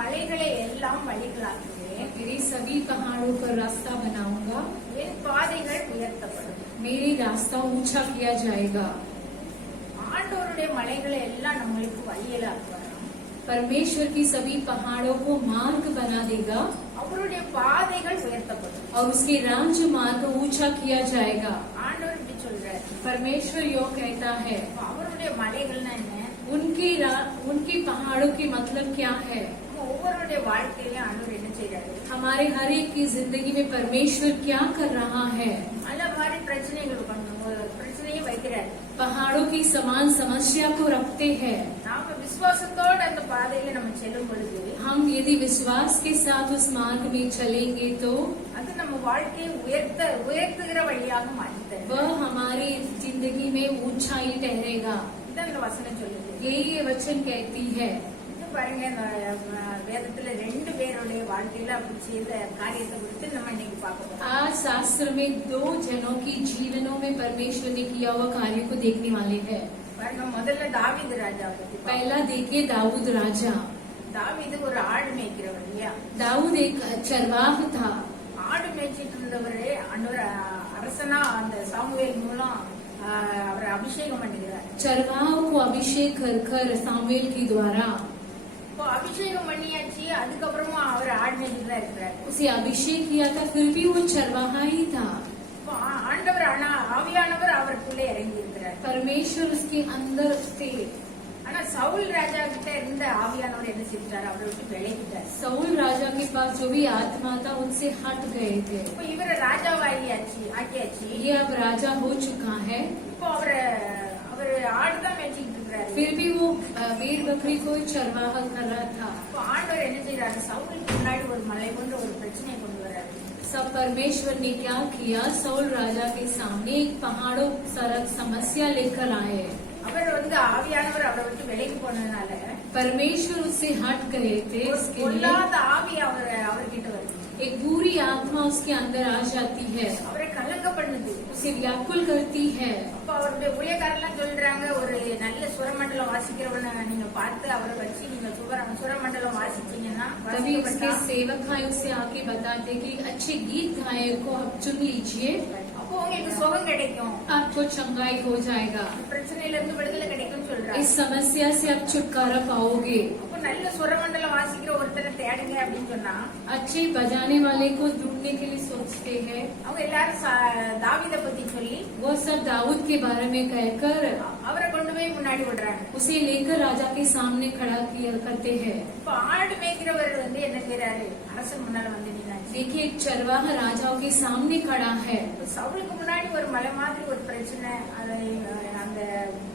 மலைகளை எல்லாம் வழிகளாக்குவேன். मेरे सभी पहाड़ों पर रास्ता बनाऊंगा. என் பாதைகள் உயர்த்தப்படும். मेरे रास्ता ऊंचा किया जाएगा. ஆண்டவருடைய மலைகளை எல்லாம் நம்மளுக்கு வழியலாக்குவார். परमेश्वर की सभी पहाड़ों को मार्ग बना देगा. அவருடைய பாதைகள் உயர்த்தப்படும். और उसके राज्य मार्ग ऊंचा किया जाएगा. ஆண்டவர் இப்படி சொல்றார். परमेश्वर यो कहता है. அவருடைய மலைகள்னா என்ன? उनकी पहाड़ों की मतलब क्या है? ஒவ்வொருடைய வாழ்க்கையிலும் ஆண்டவர் என்ன செய்யறாரு? हमारे हर एक की जिंदगी में परमेश्वर क्या कर रहा है? பல மாதிரி பிரச்சனையை வைக்கிறார். पहाड़ों की समान समस्या को रखते हैं. நாம விசுவாசத்தோட அந்த பாதையில நம்ம செல்லும் பொழுது हम यदि विश्वास के साथ उस मार्ग में चलेंगे तो அது நம்ம வாழ்க்கையை உயர்த்துகிற வழியாக மாற்றித்தரும். वह हमारी जिंदगी में ऊंचाई ठहरेगा. இதான் இந்த வசனம் சொல்லுது. ये वचन कहती है. பாருங்க, வேதத்துல 2 பேருடைய வாழ்க்கையில அப்படி செய்த காரியத்தை குறித்து நம்ம இன்னைக்கு பார்க்கணும். आज शास्त्र में 2 जनों की जीवनों में परमेश्वर ने किया हुआ कार्य को देखने वाले हैं. பாருங்க, முதல்ல தாவீது ராஜா பத்தி. पहला देखिए दाऊद राजा. தாவீது ஒரு ஆடு மேய்க்கிறவர் இல்லையா? दाऊद एक चरवाह था. ஆடு மேய்ச்சிட்டு இருந்தவரே அரசனா அந்த சாமுவேல் மூலம் அவரை அபிஷேகம் பண்ணுகிறார். चरवाहों को अभिषेक कर सामुएल के द्वारा அபிஷேகம் பண்ணியாச்சு. அதுக்கப்புறமா அவர் ஆடு மேய்ச்சிட்டு தான் இருக்கிறார். उसे अभिषेक किया था, फिर भी वो चरवाहा ही था. ஆண்டவர் ஆவியானவர் அவருக்குள்ளே இறங்கி இருக்கிறார். परमेश्वर उसके अंदर थे. ஆனா சவுல் ராஜா கிட்ட இருந்த ஆவியானவர் என்ன செஞ்சார்? அவரை விட்டு விலகிட்டார். साउल राजा के पास जो भी आत्मा था उनसे हट गए थे. இப்போ இவரை ராஜாவாகியாச்சு, ஆக்கியாச்சு. ये अब राजा हो चुका है. இப்போ அவர் ஆடுதான் மேய்ச்சிட்டு இருக்கிறாரு. फिर भी वो भेड़ बकरी को चरवाह कर रहा था. இப்போ ஆண்டவர் என்ன செய்யறாரு? சவுலுக்கு முன்னாடி ஒரு மலை போன்ற ஒரு பிரச்சனையை கொண்டு வர்றாரு. सब परमेश्वर ने क्या किया? साउल राजा के सामने एक पहाड़ों सड़क समस्या लेकर आए. அவர் ஆவியானவர் அவரை விட்டு விலகி போனதுனால परमेश्वर उससे हट गए थे. इसके लिए ஆவி அவர்கிட்ட வருது. एक बुरी आत्मा उसके अंदर आ जाती है. அவரை கலங்க பண்ணுது. उसे व्याकुल करती है. அப்ப அவருடைய ஊழியக்காரெல்லாம் சொல்றாங்க, ஒரு நல்ல சுரமண்டலம் வாசிக்கிறவனை நீங்க பார்த்து அவரை வச்சு நீங்க சுரமண்டலம் வாசிச்சீங்கன்னா तभी उसके सेवक भाई उससे आके बताते कि अच्छे गीत गायक को आप चुन लीजिए, அப்போ உங்களுக்கு சுகம் கிடைக்கும், आपको चंगाई हो जाएगा, பிரச்சனையில இருந்து விடுதலை கிடைக்கும் சொல்றாங்க. इस समस्या से आप छुटकारा पाओगे. அப்போ நல்ல சுரமண்டலம் வாசிக்கிற ஒருத்தரை தேடுங்க அப்படின்னு சொன்னா अच्छे बजाने वाले को ढूंढने के लिए सोचते हैं. அவங்க எல்லாரும் தாவீதை பத்தி சொல்லி वो सब दाऊद के बारे में कहकर அவரை கொண்டு போய் முன்னாடி விடுறாங்க. उसे लेकर राजा के सामने खड़ा करते हैं. இப்ப ஆடு மேய்க்கிறவர் என்ன செய்யறாரு? அரசன் முன்னால வந்து நின்னாச்சு. देखिए एक चरवाह राजाओं के सामने खड़ा है. சவுலுக்கு முன்னாடி ஒரு மலை மாதிரி ஒரு பிரச்சனை, அந்த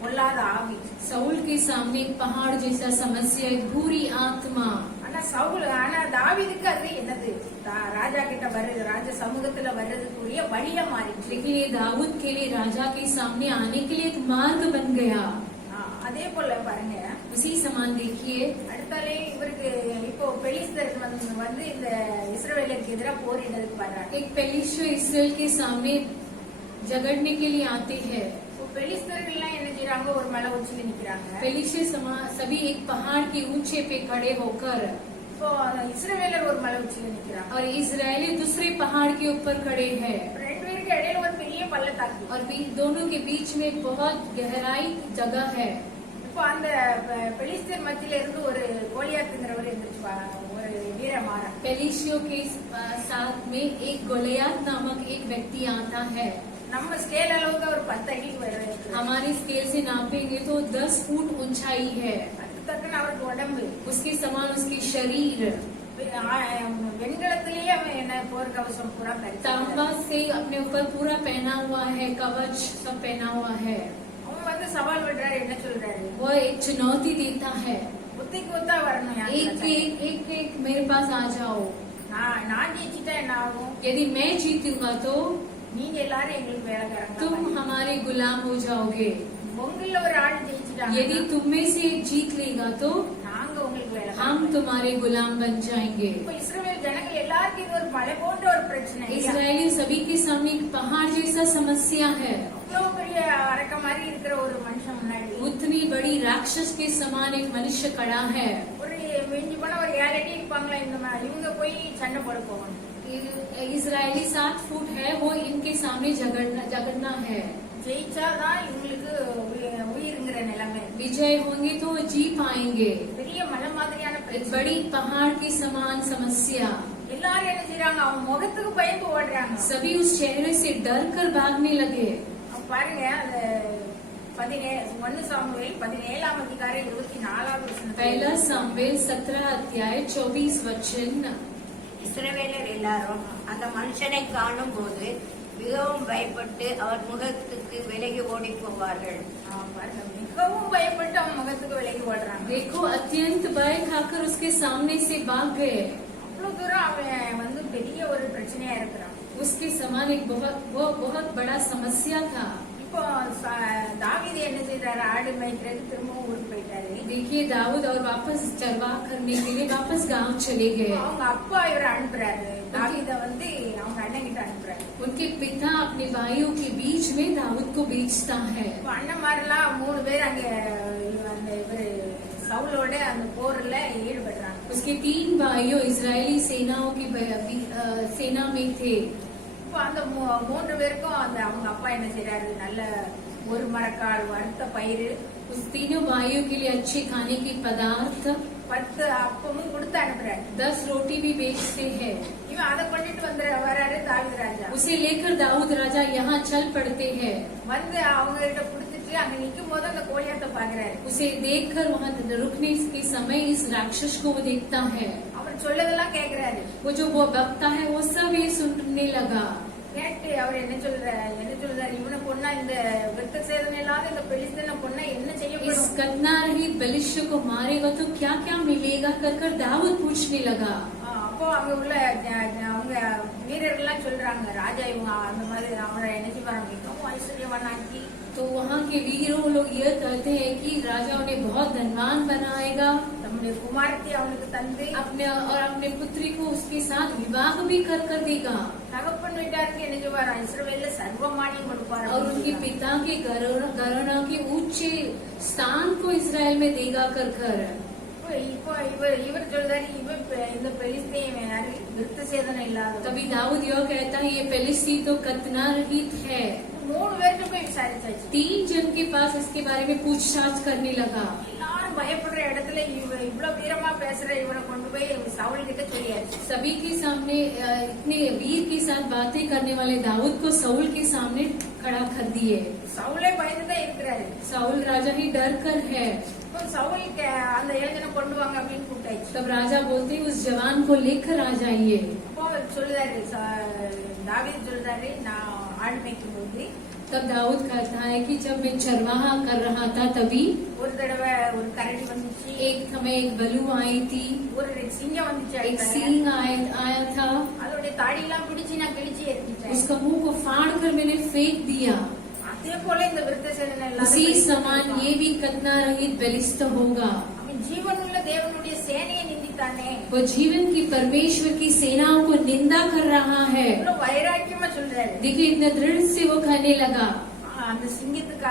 பொல்லாத ஆவி. साउल के सामने एक पहाड़ जैसा समस्या, एक बुरी आत्मा. ஆனா தாவீதுக்கு அது என்னது? ராஜா கிட்ட வர்றது, ராஜ சமூகத்துல வர்றதுக்குரிய வழியா மாறிடுச்சு. लेकिन ये दाऊद के लिए राजा के सामने आने के लिए एक मार्ग बन गया. அதே போல பாருங்க, उसी समान देखिए அடுத்தாலே இவருக்கு இப்போ பெலிஸ்தர்கள் வந்து இந்த இஸ்ரவேலுக்கு எதிராக போரிடுறதுக்கு வர்றாங்க. एक पेलिश्तर इस्राएल के सामने झगड़ने के लिए आते हैं. பெலிஸ்தர்கள் எல்லாம் என்ன செய்யறாங்க? ஒரு மலை உச்சியில நிக்கிறாங்க. पेलिश्तर सभी एक पहाड़ के ऊंचे पे खड़े होकर, இப்போ இஸ்ரவேலர் ஒரு மலை உச்சியில நிக்கிறாங்க. और इजरायली दूसरे पहाड़ के ऊपर खड़े हैं. 2 பேருக்கு இடையில ஒரு பெரிய பள்ளத்தாக்கு. और दोनों के बीच में बहुत गहराई जगह है. இப்போ அந்த பெலிஸ்தர் மத்தியில இருந்து ஒரு கோலியாத்துங்கிறவர் எந்திரிச்சு ஒரு வீரமாறா. पेलिश्तियों के साथ में एक गोलियत नामक एक व्यक्ति आता है. நம்ம स्केल அளவுக்கு ஒரு 10 அடிக்கு வருவாரு. हमारे स्केल से नापेंगे तो 10 फुट ऊंचाई है. அதுக்கு தக்கன அவருக்கு உடம்பு, उसके समान उसके शरीर. வெண்கலத்திலேயே அவன் என்ன போர்க்கவசம் பூரா तांबा से अपने ऊपर पूरा पहना हुआ है, कवच सब पहना हुआ है. அவன் சவால் விடுறாரு. என்ன சொல்றாரு? वो एक चुनौती देता है. புத்திக்கு ஒத்தா வரணும். एक मेरे पास आ जाओ. நான் ஜெயிச்சுட்டா என்ன ஆகும்? यदि मैं जीतूंगा तो நீங்க எல்லாரும் எங்களுக்கு வேலைக்காரங்க, तुम हमारे गुलाम हो जाओगे. உங்கள ஒரு ஆள் ஜெயிச்சுட்டாங்க. यदि तुम में से जीत लेगा तो நாங்க உங்களுக்கு வேலை, हम तुम्हारे गुलाम बन जाएंगे. இப்போ இஸ்ரவேல் ஜனங்கள் எல்லாருக்கும் இது ஒரு மலை போன்ற ஒரு பிரச்சனை. इस्राएली सभी के सामने एक पहाड़ जैसा समस्या है. அவ்வளவு பெரிய அரக்க மாதிரி இருக்கிற ஒரு மனுஷன் முன்னாடி उतनी बड़ी राक्षस के समान एक मनुष्य खड़ा है. ஒரு மிஞ்சி போன ஒரு 7 அடி இருப்பாங்களா இவங்க போய் சண்டை போட போகணும். इजरायली 7 फुट है, वो इनके सामने झगड़ना है। ஜெயிச்சாதான் இவங்களுக்கு உயிருங்கிற நிலைமை. विजय होंगे तो वो जी पाएंगे। பெரிய மலை மாதிரியான एक பிரச்சனை. बड़ी पहाड़ के समान समस्या। எல்லாரும் என்ன செய்யறாங்க, அவங்க முகத்துக்கு பயந்து ஓடுறாங்க. सभी उस चेहरे से डर कर भागने लगे। பாருங்க அந்த 1 சாமுவேல் 17ஆம் அதிகாரம் 24வது வசனம். पहला सामुएल 17 अध्याय 24 वचन। இஸ்ரவேலர் எல்லாரும் அந்த மனுஷனை காணும் போது மிகவும் பயப்பட்டு அவர் முகத்துக்கு விலகி ஓடி போவார்கள். பாருங்க, மிகவும் பயப்பட்டு அவன் முகத்துக்கு விலகி ஓடுறாங்க. देखो अत्यंत भय खाकर उसके सामने से भाग गए। அவ்வளவு தூரம் அவன் பெரிய ஒரு பிரச்சனையா இருக்கிறான். उसके समान एक बहुत बड़ा समस्या था। இப்போ தாவீது என்ன செய்யறாரு, ஆடு மேய்க்கிறதுக்கு திரும்பவும் ஊருக்கு போயிட்டாரு. देखिए दाऊद और वापस चरवाह करने के लिए वापस गांव चले गए। அவங்க அப்பா இவரை அனுப்புறாரு, தாவீத அவங்க அண்ணன் கிட்ட அனுப்புறாரு. उनके पिता अपने भाइयों के बीच में दाऊद को बेचता है। இப்போ अண்ணன் மாதிரிலாம் 3 பேர் அங்க அந்த இவரு சவுலோட அந்த போர்ல ஈடுபடுறாங்க. उसके 3 भाइयों इजरायली सेनाओं की सेना में थे। இப்போ அந்த 3 பேருக்கும் அவங்க அப்பா என்ன செய்யறாரு, நல்ல ஒரு மரக்கால் வறுத்த பயிறு, उस तीनों भाइयों के लिए अच्छे खाने के पदार्थ 10 அப்பமும் கொடுத்து அனுப்புறாரு. 10 रोटी भी बेचते हैं। இவன் அதை கொண்டுட்டு வராரு தாவீது ராஜா. उसे लेकर दाऊद राजा यहाँ चल पड़ते हैं। அவங்க கிட்ட கொடுத்துட்டு அங்க நிக்கும் போது அந்த கோலியாத்தை பாக்குறாரு. उसे देखकर वहाँ रुकने के समय इस राक्षस को वो देखता है। அவர் சொல்லதெல்லாம் கேக்குறாரு. वो जो वो बकता है वो सब ये सुनने लगा। கேட்டு அவர் என்ன சொல்றாரு, இவனை பொண்ணா இந்த விருத்த சேதனை இல்லாத இந்த பெலிஸ்தீன பொண்ணா என்ன इस செய்யப்படும்? कतना रहित बलिष्ठ को मारेगा तो क्या क्या मिलेगा कर दाऊद पूछने लगा। அப்போ அங்க உள்ள அவங்க வீரர்கள்லாம் சொல்றாங்க, ராஜா இவங்க அந்த மாதிரி அவரை என்ன செய்வாங்க, மிகவும் ஐஸ்வர்யவானாக்கி. तो वहाँ के वीरों लोग यह कहते हैं कि राजा उन्हें बहुत धनवान बनाएगा, தம்முடைய குமாரத்தை அவனுக்கு தந்து अपने पुत्री को उसके साथ विवाह भी कर देगा, தகப்பன் வீட்டாருக்கு என்ன செய்வாரா, இஸ்ரவேல்ல சர்வமானியம் கொடுப்பாரு. और उनके पिता के घराना के ऊंचे स्थान को इसराइल में देगा कर। இப்போ இவர் சொல்றாரு, இந்த பெலிஸ்தீன் யாரு, விருத்த சேதனை இல்லாத. तभी दाऊद यह कहता है ये पेलिस्ती तो कतना रहित है। 3 பேர்கிட்ட போய் விசாரிச்சாச்சு. 3 जन के पास इसके बारे में पूछताछ करने लगा। எல்லாரும் பயப்படுற இடத்துல இவ்வளவு வீரமா பேசுற இவனை கொண்டு போய் சவுல் கிட்ட சொல்லியாச்சு. सभी के सामने इतने वीर के साथ बातें करने वाले दाऊद को साउल के सामने खड़ा कर दिए। சவுலே பயந்துதான் இருக்கிறாரு. साउल राजा ही डर कर है। இப்போ சவுல் அந்த இளைஞனை கொண்டு வாங்க அப்படின்னு கூப்பிட்டாச்சு. तब राजा बोलते उस जवान को लेकर आ जाइए। அப்போ அவர் சொல்றாரு, தாவீது சொல்றாரு, நான் ஆடு மேய்க்கும் போது तब दाऊद कहता है कि जब मैं चरवाहा कर रहा था तभी ஒரு தடவை ஒரு கரடி வந்துச்சு, एक समय एक बलू आई थी, ஒரு சிங்கம் வந்துச்சு, एक सींग आया था, அதோட தாடியெல்லாம் பிடிச்சு நான் கிழிச்சு எரிஞ்சிட்டேன். उसका मुंह को फाड़ कर मैंने फेंक दिया। அதே போல இந்த விருத்த சேதனை उसी समान ये भी कतना रहित बलिष्ठ होगा। அவன் ஜீவனுள்ள தேவனுடைய சேனையை நிந்தித்தானே. वो जीवन की परमेश्वर की सेनाओं को निंदा कर रहा है। இவ்வளவு வைராக்கியமா சொல்றாரு. देखिए इतना दृढ़ से वो कहने लगा। அந்த சிங்கத்திட்ட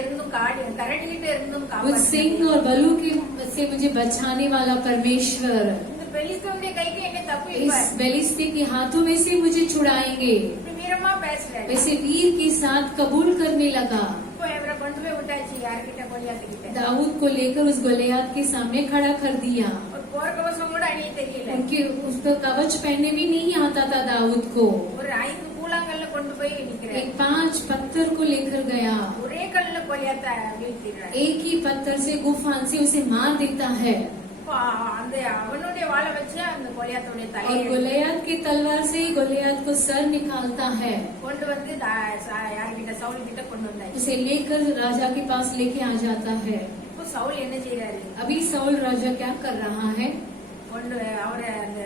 இருந்தும் கரடி கிட்ட இருந்தும் उस सिंह और बलू के से मुझे बचाने वाला परमेश्वर இந்த பெலிஸ்தனுடைய கைக்கு என்ன தப்பு इस இல்லை. बेलिस्ते के हाथों में से मुझे छुड़ाएंगे। வீரமா பேசுறாரு. वैसे वीर के साथ कबूल करने लगा। இப்போ இவரை கொண்டு போய் விட்டாச்சு யாருக்கிட்ட, கோலியாத்துக்கிட்ட. दाऊद को लेकर उस गोलियत के सामने खड़ा कर दिया। ஒரு போர்க்கவசம் கூட அணிய தெரியல. उनके उसको कवच पहनने भी नहीं आता था दाऊद को। ஒரு 5 கூழாங்கல்ல கொண்டு போய் நிக்கிறாரு. एक 5 पत्थर को लेकर गया, ஒரே கல்ல கோலியாத்த வீழ்த்திடுறாரு. एक ही पत्थर से गुफान से उसे मार देता है, இப்போ அந்த அவனுடைய வாளை வச்சு அந்த கோலியாத்தோடைய और தலையை गोलियत की तलवार से गोलियत को सर निकालता है। கொண்டு வந்து யாருக்கிட்ட, சவுல் கிட்ட கொண்டு வந்தாச்சு. उसे लेकर राजा के पास लेके आ जाता है। இப்போ சவுல் என்ன செய்யறாரு, अभी साउल राजा क्या कर रहा है, கொண்டு அவரை அந்த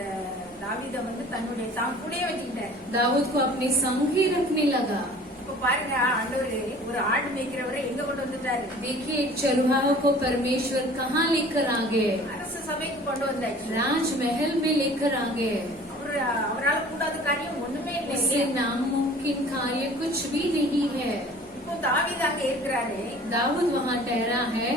தாவீத தன்னுடைய கூடயே வச்சுக்கிட்டாரு. दाऊद को अपने संग ही रखने लगा। இப்ப பாருங்க, ஆண்டவர் ஒரு ஆடு மேய்க்கிறவரை எங்க கொண்டு வந்துட்டாரு, देखिए एक चरवाह को परमेश्वर कहाँ लेकर आ गए, அரச சபைக்கு கொண்டு வந்தாச்சு. राजमहल में लेकर आ गए। அவரால் கூடாத காரியம் ஒண்ணுமே इससे இல்லை. नामुमकिन कार्य कुछ भी नहीं है। இப்போ தாவீது அங்க இருக்கிறாரு. दाऊद वहाँ ठहरा है।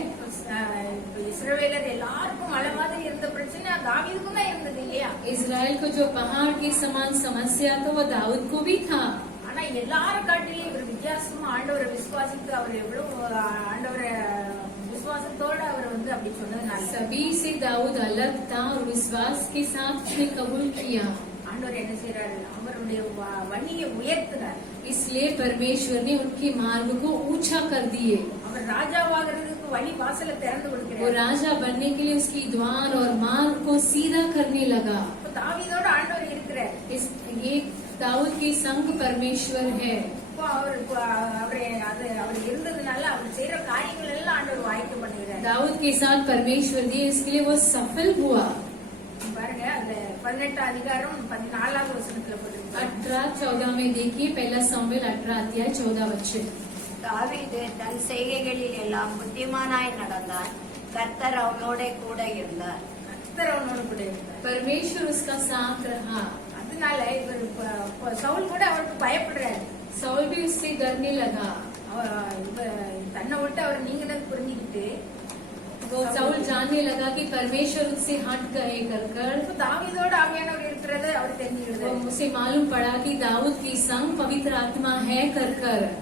இப்ப இஸ்ரவேலர் எல்லாருக்கும் மலை மாதிரி இருந்த பிரச்சனை தாவீதுக்கும் தான் இருந்தது இல்லையா? इजराइल को जो पहाड़ के समान समस्या तो वो दाऊद को भी था। ஆனா எல்லாரும் காட்டிலும் இவர் வித்தியாசமா ஆண்டவரை விசுவாசித்து அவர் எவ்வளவு ஆண்டவரை விசுவாசத்தோட அவர் அப்படி சொன்னதுனால सभी से दाऊद अलग था और विश्वास के साथ उसने कबूल किया। ஆண்டவர் என்ன செய்யறாரு? அவருடைய வழியை உயர்த்தினார்। इसलिए परमेश्वर ने उनके मार्ग को ऊंचा कर दिए। அவர் ராஜாவாகிறதுக்கு வழி வாசலை திறந்து वो கொடுக்கிறார்। राजा बनने के लिए उसकी द्वार और मार्ग को सीधा करने लगा। இப்ப தாவீதோட ஆண்டவர் இருக்கிறார்। ये दाऊद के संग परमेश्वर है। இப்போ அவர் இருந்ததுனால அவர் செய்யற காரியங்கள் எல்லாம் ஆண்டவர் வாய்ப்பு பண்ணுகிறார்। दाऊद के साथ परमेश्वर दिए, इसके लिए वो सफल हुआ। பாருங்க அந்த 18 அதிகாரம் 14வது வசனத்துல போட்டிருக்கு। 18-14 में देखिए, पहला सामुएल 18 अध्याय 14 वचन। தாவீது தன் செய்கைகளில் எல்லாம் புத்திமானாய் நடந்தான், கர்த்தர் அவனோட கூட இருந்தார். கர்த்தர் அவனோட கூட இருந்தார்। परमेश्वर उसका साथ रहा। அதனால இவர் சவுல் கூட அவருக்கு பயப்படுறாரு। साउल भी उससे डरने लगा। தன்னை விட்டு அவர் நீங்கினது புரிஞ்சுக்கிட்டு वो साउल जानने लगा कि परमेश्वर उससे हट गए कर தாவீதோட ஆவியானவர் இருக்கிறது அவர் தெரிஞ்சுக்கிறாரு। उसे मालूम पड़ा कि दाऊद की संग पवित्र आत्मा है कर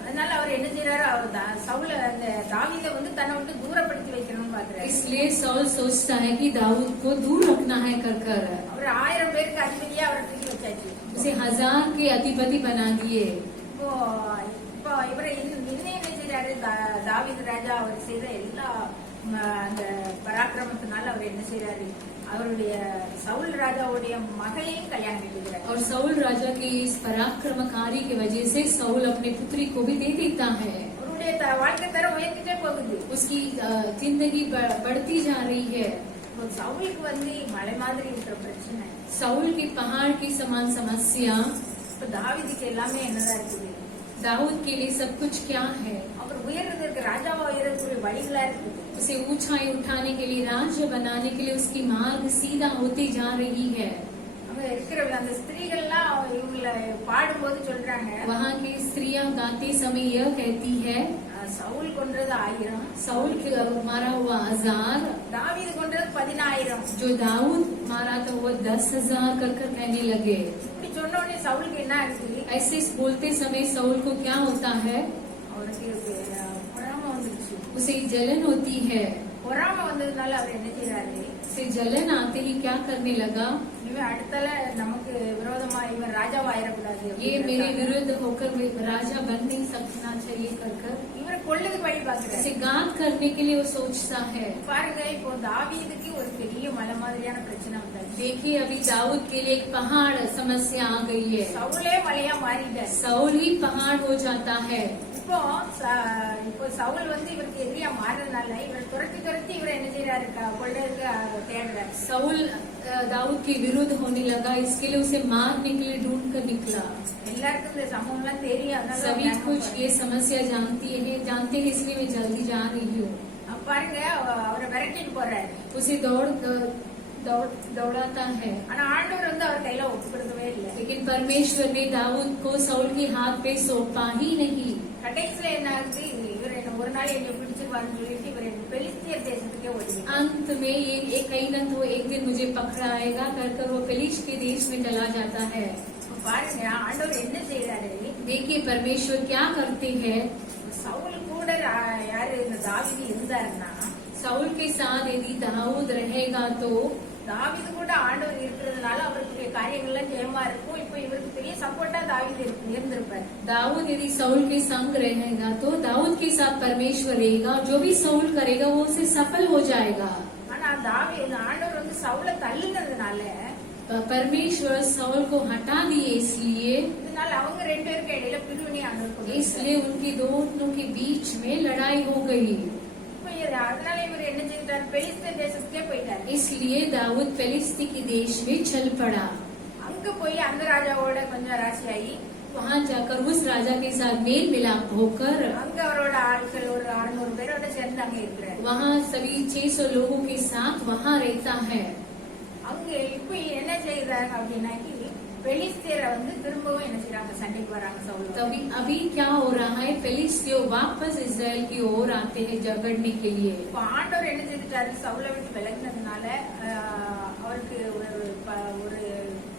அதனால அவர் என்ன செய்யறாரு? அவர் சவுல அந்த தாவீதை தன்னை விட்டு தூரப்படுத்தி வைக்கணும்னு பாக்குறாரு। इसलिए साउल सोचता है कि दाऊद को दूर रखना है कर அவர் 1000 பேருக்கு அதிபதியா அவர் தூக்கி வச்சாச்சு। उसे 1000 के अधिपति बना दिए। இப்போ இவரை இன்னும் என்ன செய்யறாரு? தாவீது ராஜா அவர் செய்த எல்லா அந்த பராக்கிரமத்தினால அவர் என்ன செய்யறாரு? அவருடைய சவுல் ராஜாவுடைய மகளையும் கல்யாணம் கட்டிக்கிறார்। और साउल राजा की इस पराक्रमकारी की वजह से साउल अपने पुत्री को भी दे देता है। அவருடைய வாழ்க்கை தரம் உயர்த்திட்டே போகுது। उसकी जिंदगी बढ़ती जा रही है। சவுலுக்கு மலை மாதிரி இருக்கிற பிரச்சனை, साउल के पहाड़ की समान समस्या, இப்ப தாவீதுக்கு எல்லாமே என்னதான் இருக்குது? दाऊद के लिए सब कुछ क्या है? அவர் உயர்றதுக்கு ராஜாவா உயர்றதுக்கு வழிகளா இருக்குது। उसे ऊंचाई उठाने के लिए, राज्य बनाने के लिए उसकी मार्ग सीधा होती जा रही है। அங்க இருக்கிற அந்த ஸ்திரீகள்லாம் இவங்களை பாடும்போது சொல்றாங்க, वहाँ की स्त्रियां गाते समय यह कहती है, சவுல் கொன்றது 1000, साउल मारा हुआ 1000, தாவீது கொன்றது 10000, जो दाऊद मारा तो वो 10,000 कर कहने लगे। இப்படி சொன்ன உடனே சவுலுக்கு என்ன ஆகுது? ऐसे बोलते समय साउल को क्या होता है? அவருக்கு பொறாம வந்துருச்சு। उसे जलन होती है। பொறாம வந்ததுனால அவர் என்ன செய்யறாரு? उसे जलन आते ही क्या करने लगा? இவன் அடுத்தால நமக்கு விரோதமா இவன் ராஜாவாயிடக்கூடாது, ये मेरे विरुद्ध होकर राजा बन नहीं सकना चाहिए कर இவரை கொல்லுக்கு வழி பாக்குறாரு। उसे घात करने के लिए वो सोचता है। பாருங்க, இப்போ தாவீதுக்கு ஒரு பெரிய மலை மாதிரியான பிரச்சனை வந்தாச்சு। देखिए, अभी दाऊद के लिए एक पहाड़ समस्या आ गई है। சவுலே மலையா மாறிட்டார்। साउल ही पहाड़ हो जाता है। இப்போ சவுல் இவருக்கு எதிரியா மாறுறதுனால இவர் துரத்தி இவரை என்ன செய்யறாரு? கொல்றதுக்கு தேடுறாரு। साउल दाऊद के विरुद्ध होने लगा, इसके लिए उसे मारने के लिए ढूंढ कर निकला। எல்லாருக்கும் இந்த சம்பவம் எல்லாம் தெரியும், सभी कुछ ये समस्या जानते हैं, इसलिए मैं जल्दी जा रही हूँ। பாருங்க, அவரை விரட்டிட்டு போறாரு। उसे दौड़ाता है, ஆனா ஆண்டவர் அவர் கையில ஒப்பு கொடுக்கவே இல்லை। लेकिन परमेश्वर ने दाऊद को साउल के हाथ पे सौंपा ही नहीं। கடைசியில என்ன ஆகுது? இவர் என்ன ஒரு நாள் என்னை பிடிச்சிருவாருன்னு சொல்லிட்டு இவர் பெலிஸ்தியர் தேசத்துக்கே ஓடி। अंत में ये कहीं न तो एक दिन मुझे पकड़ाएगा कर वो फिलिस्तीन के देश में चला जाता है। பாருங்க, ஆண்டவர் என்ன செய்யறாரு? देखिए परमेश्वर क्या करते हैं। சவுல் கூட யாரு இந்த தாவீது இருந்தாருன்னா, साउल के साथ यदि दाऊद रहेगा तो தாவீது கூட ஆண்டவர் இருக்கிறதுனால அவருக்கு காரியங்கள்லாம் ஜெயமா இருக்கும்। இப்போ இவருக்கு பெரிய சப்போர்ட்டா தாவீது இருந்திருப்பார்। दाऊद यदि साउल के संग रहेगा तो दाऊद के साथ परमेश्वर रहेगा, जो भी साउल करेगा वो उसे सफल हो जाएगा। ஆனா ஆண்டவர் சவுலை தள்ளினதுனால परमेश्वर साउल को हटा दिए, इसलिए இதனால அவங்க ரெண்டு பேருக்கு இடையில பிரிவினை ஆண்டவர் इसलिए उनके दोनों के बीच में लड़ाई हो गई। அதனால இவர் என்ன செய்தார்? பெலிஸ்தீன் தேசத்துக்கே போயிட்டார்। इसलिए दाऊद फिलिस्ती के देश में चल पड़ा। அங்க போய் அந்த ராஜாவோட கொஞ்சம் ராசியாகி वहाँ जाकर उस राजा के साथ मेल मिलाप होकर அங்க அவரோட ஆட்கள் ஒரு 600 பேரோட சேர்ந்து அங்க இருக்கிறார்। वहाँ सभी 600 लोगों के साथ वहाँ रहता है। அங்க இப்ப என்ன செய்யறாங்க அப்படின்னாக்கி பெலிஸ்தியரை வந்து திரும்பவும் என்ன செய்றாங்க, சண்டைக்கு வராங்க சவுல். तभी अभी क्या हो रहा है, फिलिस्तीय वापस इस्राएल की ओर आते हैं झगड़ने के लिए। இப்ப ஆண்டவர் என்ன செய்துட்டாரு, சவுலை விட்டு விலகினதுனால அவருக்கு ஒரு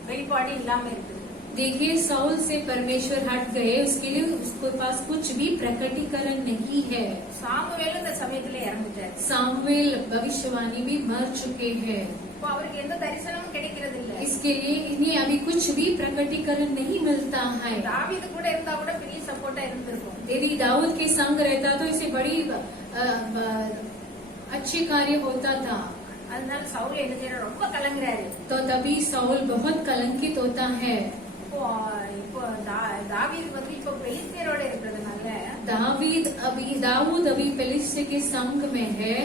வெளிப்பாடு இல்லாம இருக்குது. देखिए साउल से परमेश्वर हट गए, उसके लिए उसके पास कुछ भी प्रकटीकरण नहीं है। சாமுவேல் இந்த சமயத்துல இறந்துட்டாரு. सामुएल भविष्यवाणी भी मर चुके हैं, இப்ப அவருக்கு எந்த தரிசனமும் கிடைக்கிறது இல்ல. इसके लिए इन्हें अभी कुछ भी प्रकटीकरण नहीं मिलता है। தாவீது கூட இருந்தா கூட பெரிய சப்போர்ட்டா இருந்திருக்கும். यदि दाऊद के संग रहता तो इसे बड़ी अच्छी कार्य होता था। அதனால சவுல் என்ன செய்யறாரு, ரொம்ப கலங்குறாரு. तो तभी साउल बहुत कलंकित होता है। இப்போ இப்போ தாவீது வந்து இப்போ பெலிஸ்தியரோட இருக்கிறதுனால दाऊद अभी फिलिस्तीय के संग में है,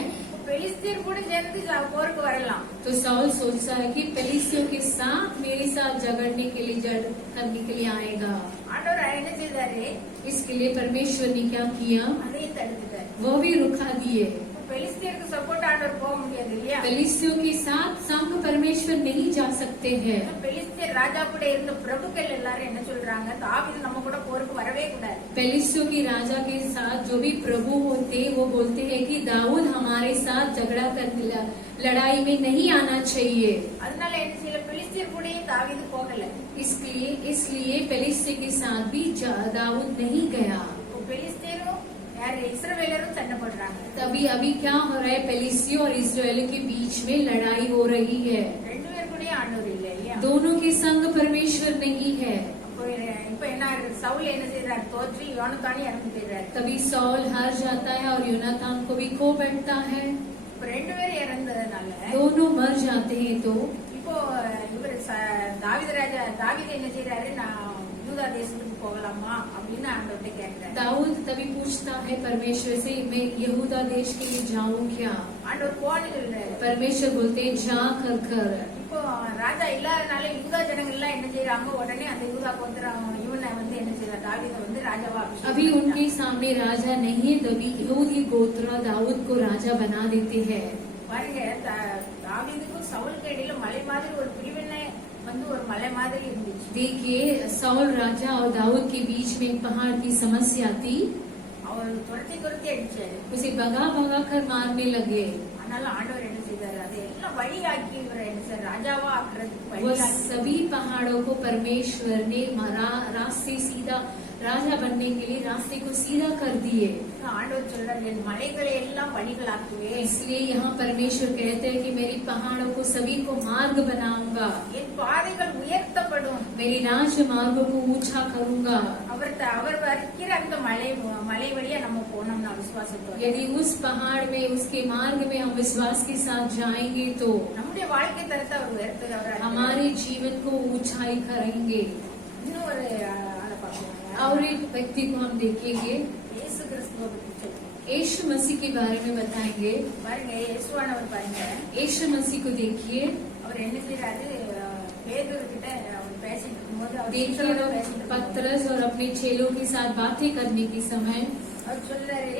பெலிஸ்தியர் கூட சேர்ந்து போருக்கு வரலாம். तो साउल सोचता है कि फिलिस्तियों के साथ मेरे साथ झगड़ने के लिए करने के लिए आएगा। ஆண்டவர் என்ன செய்தாரு, इसके लिए परमेश्वर ने क्या किया, அதையும் தடுத்துட்டாரு. वो भी रुका दिए। பெலிஸ்தியருக்கு சப்போர்ட் ஆண்டவர் போக முடியாது இல்லையா. फिलिस्तियों के साथ संग परमेश्वर नहीं जा सकते हैं। பெலிஸ்தியர் ராஜா கூட இருந்த பிரபுக்கள் எல்லாரும் என்ன சொல்றாங்க, தாவீது நம்ம கூட போருக்கு வரவே கூடாது. फिलिस्तियों के राजा के साथ जो भी प्रभु होते वो बोलते हैं कि दाऊद हमारे साथ झगड़ा करने लड़ाई में नहीं आना चाहिए। அதனால என்ன செய்யல, பெலிஸ்தியர் கூடயும் தாவீது போகல. इसलिए फिलिस्तीय के साथ भी दाऊद नहीं गया। பெலிஸ்தியரும் யாரு, இஸ்ரவேலரும் சண்டை போடுறாங்க. तभी अभी क्या हो रहा है, फिलिस्तीय और इस्राएल के बीच में लड़ाई हो रही है। ரெண்டு பேர் கூடயும் ஆண்டவர் இல்ல இல்லையா. दोनों के संग परमेश्वर नहीं है। இப்ப என்ன, சவுல் என்ன செய்யறாரு, தோற்றி யோனத்தானே இறந்து போயிடுறாரு. तभी साउल हार जाता है और यूनातान को भी खो बैठता है। இப்ப ரெண்டு பேரும் இறந்ததுனால दोनों मर जाते हैं। तो இப்போ இவர் தாவீது என்ன செய்யறாரு, நான் யூதா தேசத்துக்கு போகலாமா அப்படின்னு ஆண்டவர்கிட்ட கேட்கிறாரு. दाऊद तभी पूछता है परमेश्वर से, मैं यहूदा देश के लिए जाऊं क्या? ஆண்டவர் போன்னு சொல்றாரு. परमेश्वर बोलते हैं जा कर। இப்போ ராஜா இல்லாதனால யூதா ஜனங்கள் எல்லாம் என்ன செய்யறாங்க, உடனே அந்த யூதா கோத்திரம் இவனை வந்து என்ன செய்யறாரு, தாவீதை வந்து ராஜாவா अभी उनके सामने राजा नहीं है, तभी यहूदी गोत्र दाऊद को राजा बना देते हैं। பாருங்க, தாவீதுக்கும் சவுலுக்கு இடையில மலை மாதிரி ஒரு பிரிவினை வந்து ஒரு மலை மாதிரி இருந்துச்சு. देखिए साउल राजा और दाऊद के बीच में एक पहाड़ की समस्या थी। அவர் துரத்தி அடிச்சாரு. उसे भगा कर मारने लगे। அதனால ஆண்டவர் என்ன செய்தாரு, அதை எல்லாம் வழியாக்கி இவரை என்ன செய்ய ராஜாவா ஆக்குறதுக்கு वो வழியாக்கி सभी पहाड़ों को परमेश्वर ने रास्ते सीधा राजा बनने के लिए रास्ते को सीधा कर दिए। ஆண்டவர் சொல்றாரு, என் மலைகளை எல்லாம் வழிகளாக்குவேன். इसलिए यहाँ परमेश्वर कहते हैं कि मेरी पहाड़ों को सभी को मार्ग बनाऊंगा, என் பாதைகள் உயர்த்தப்படும். मेरी राज मार्गों को ऊंचा करूंगा। அவர் வரைக்கிற அந்த மலை வழியா நம்ம போனோம்னா விசுவாசத்தோட यदि उस पहाड़ में उसके मार्ग में हम विश्वास के साथ जाएंगे तो நம்முடைய வாழ்க்கை தரத்தை அவர் உயர்த்துகிறவர். हमारे जीवन को ऊंचाई करेंगे। இன்னும் ஒரு ஆளை பார்க்கலாம். और एक व्यक्ति को हम देखेंगे, இயேசு கிறிஸ்துவை பத்தி சொல்லுங்க. यीशु मसीह के बारे में बताएंगे। பாருங்க, இயேசுவானவர் பாருங்க, यीशु मसीह को देखिए। அவர் என்ன செய்யறாரு, பேதுருக்கிட்ட அவர் பேசிட்டு இருக்கும்போது அவர் देखिए சீஷரோட பேசிட்டு இருக்கும்போது पतरस और अपने चेलों के साथ बातें करने के समय அவர் சொல்றாரு,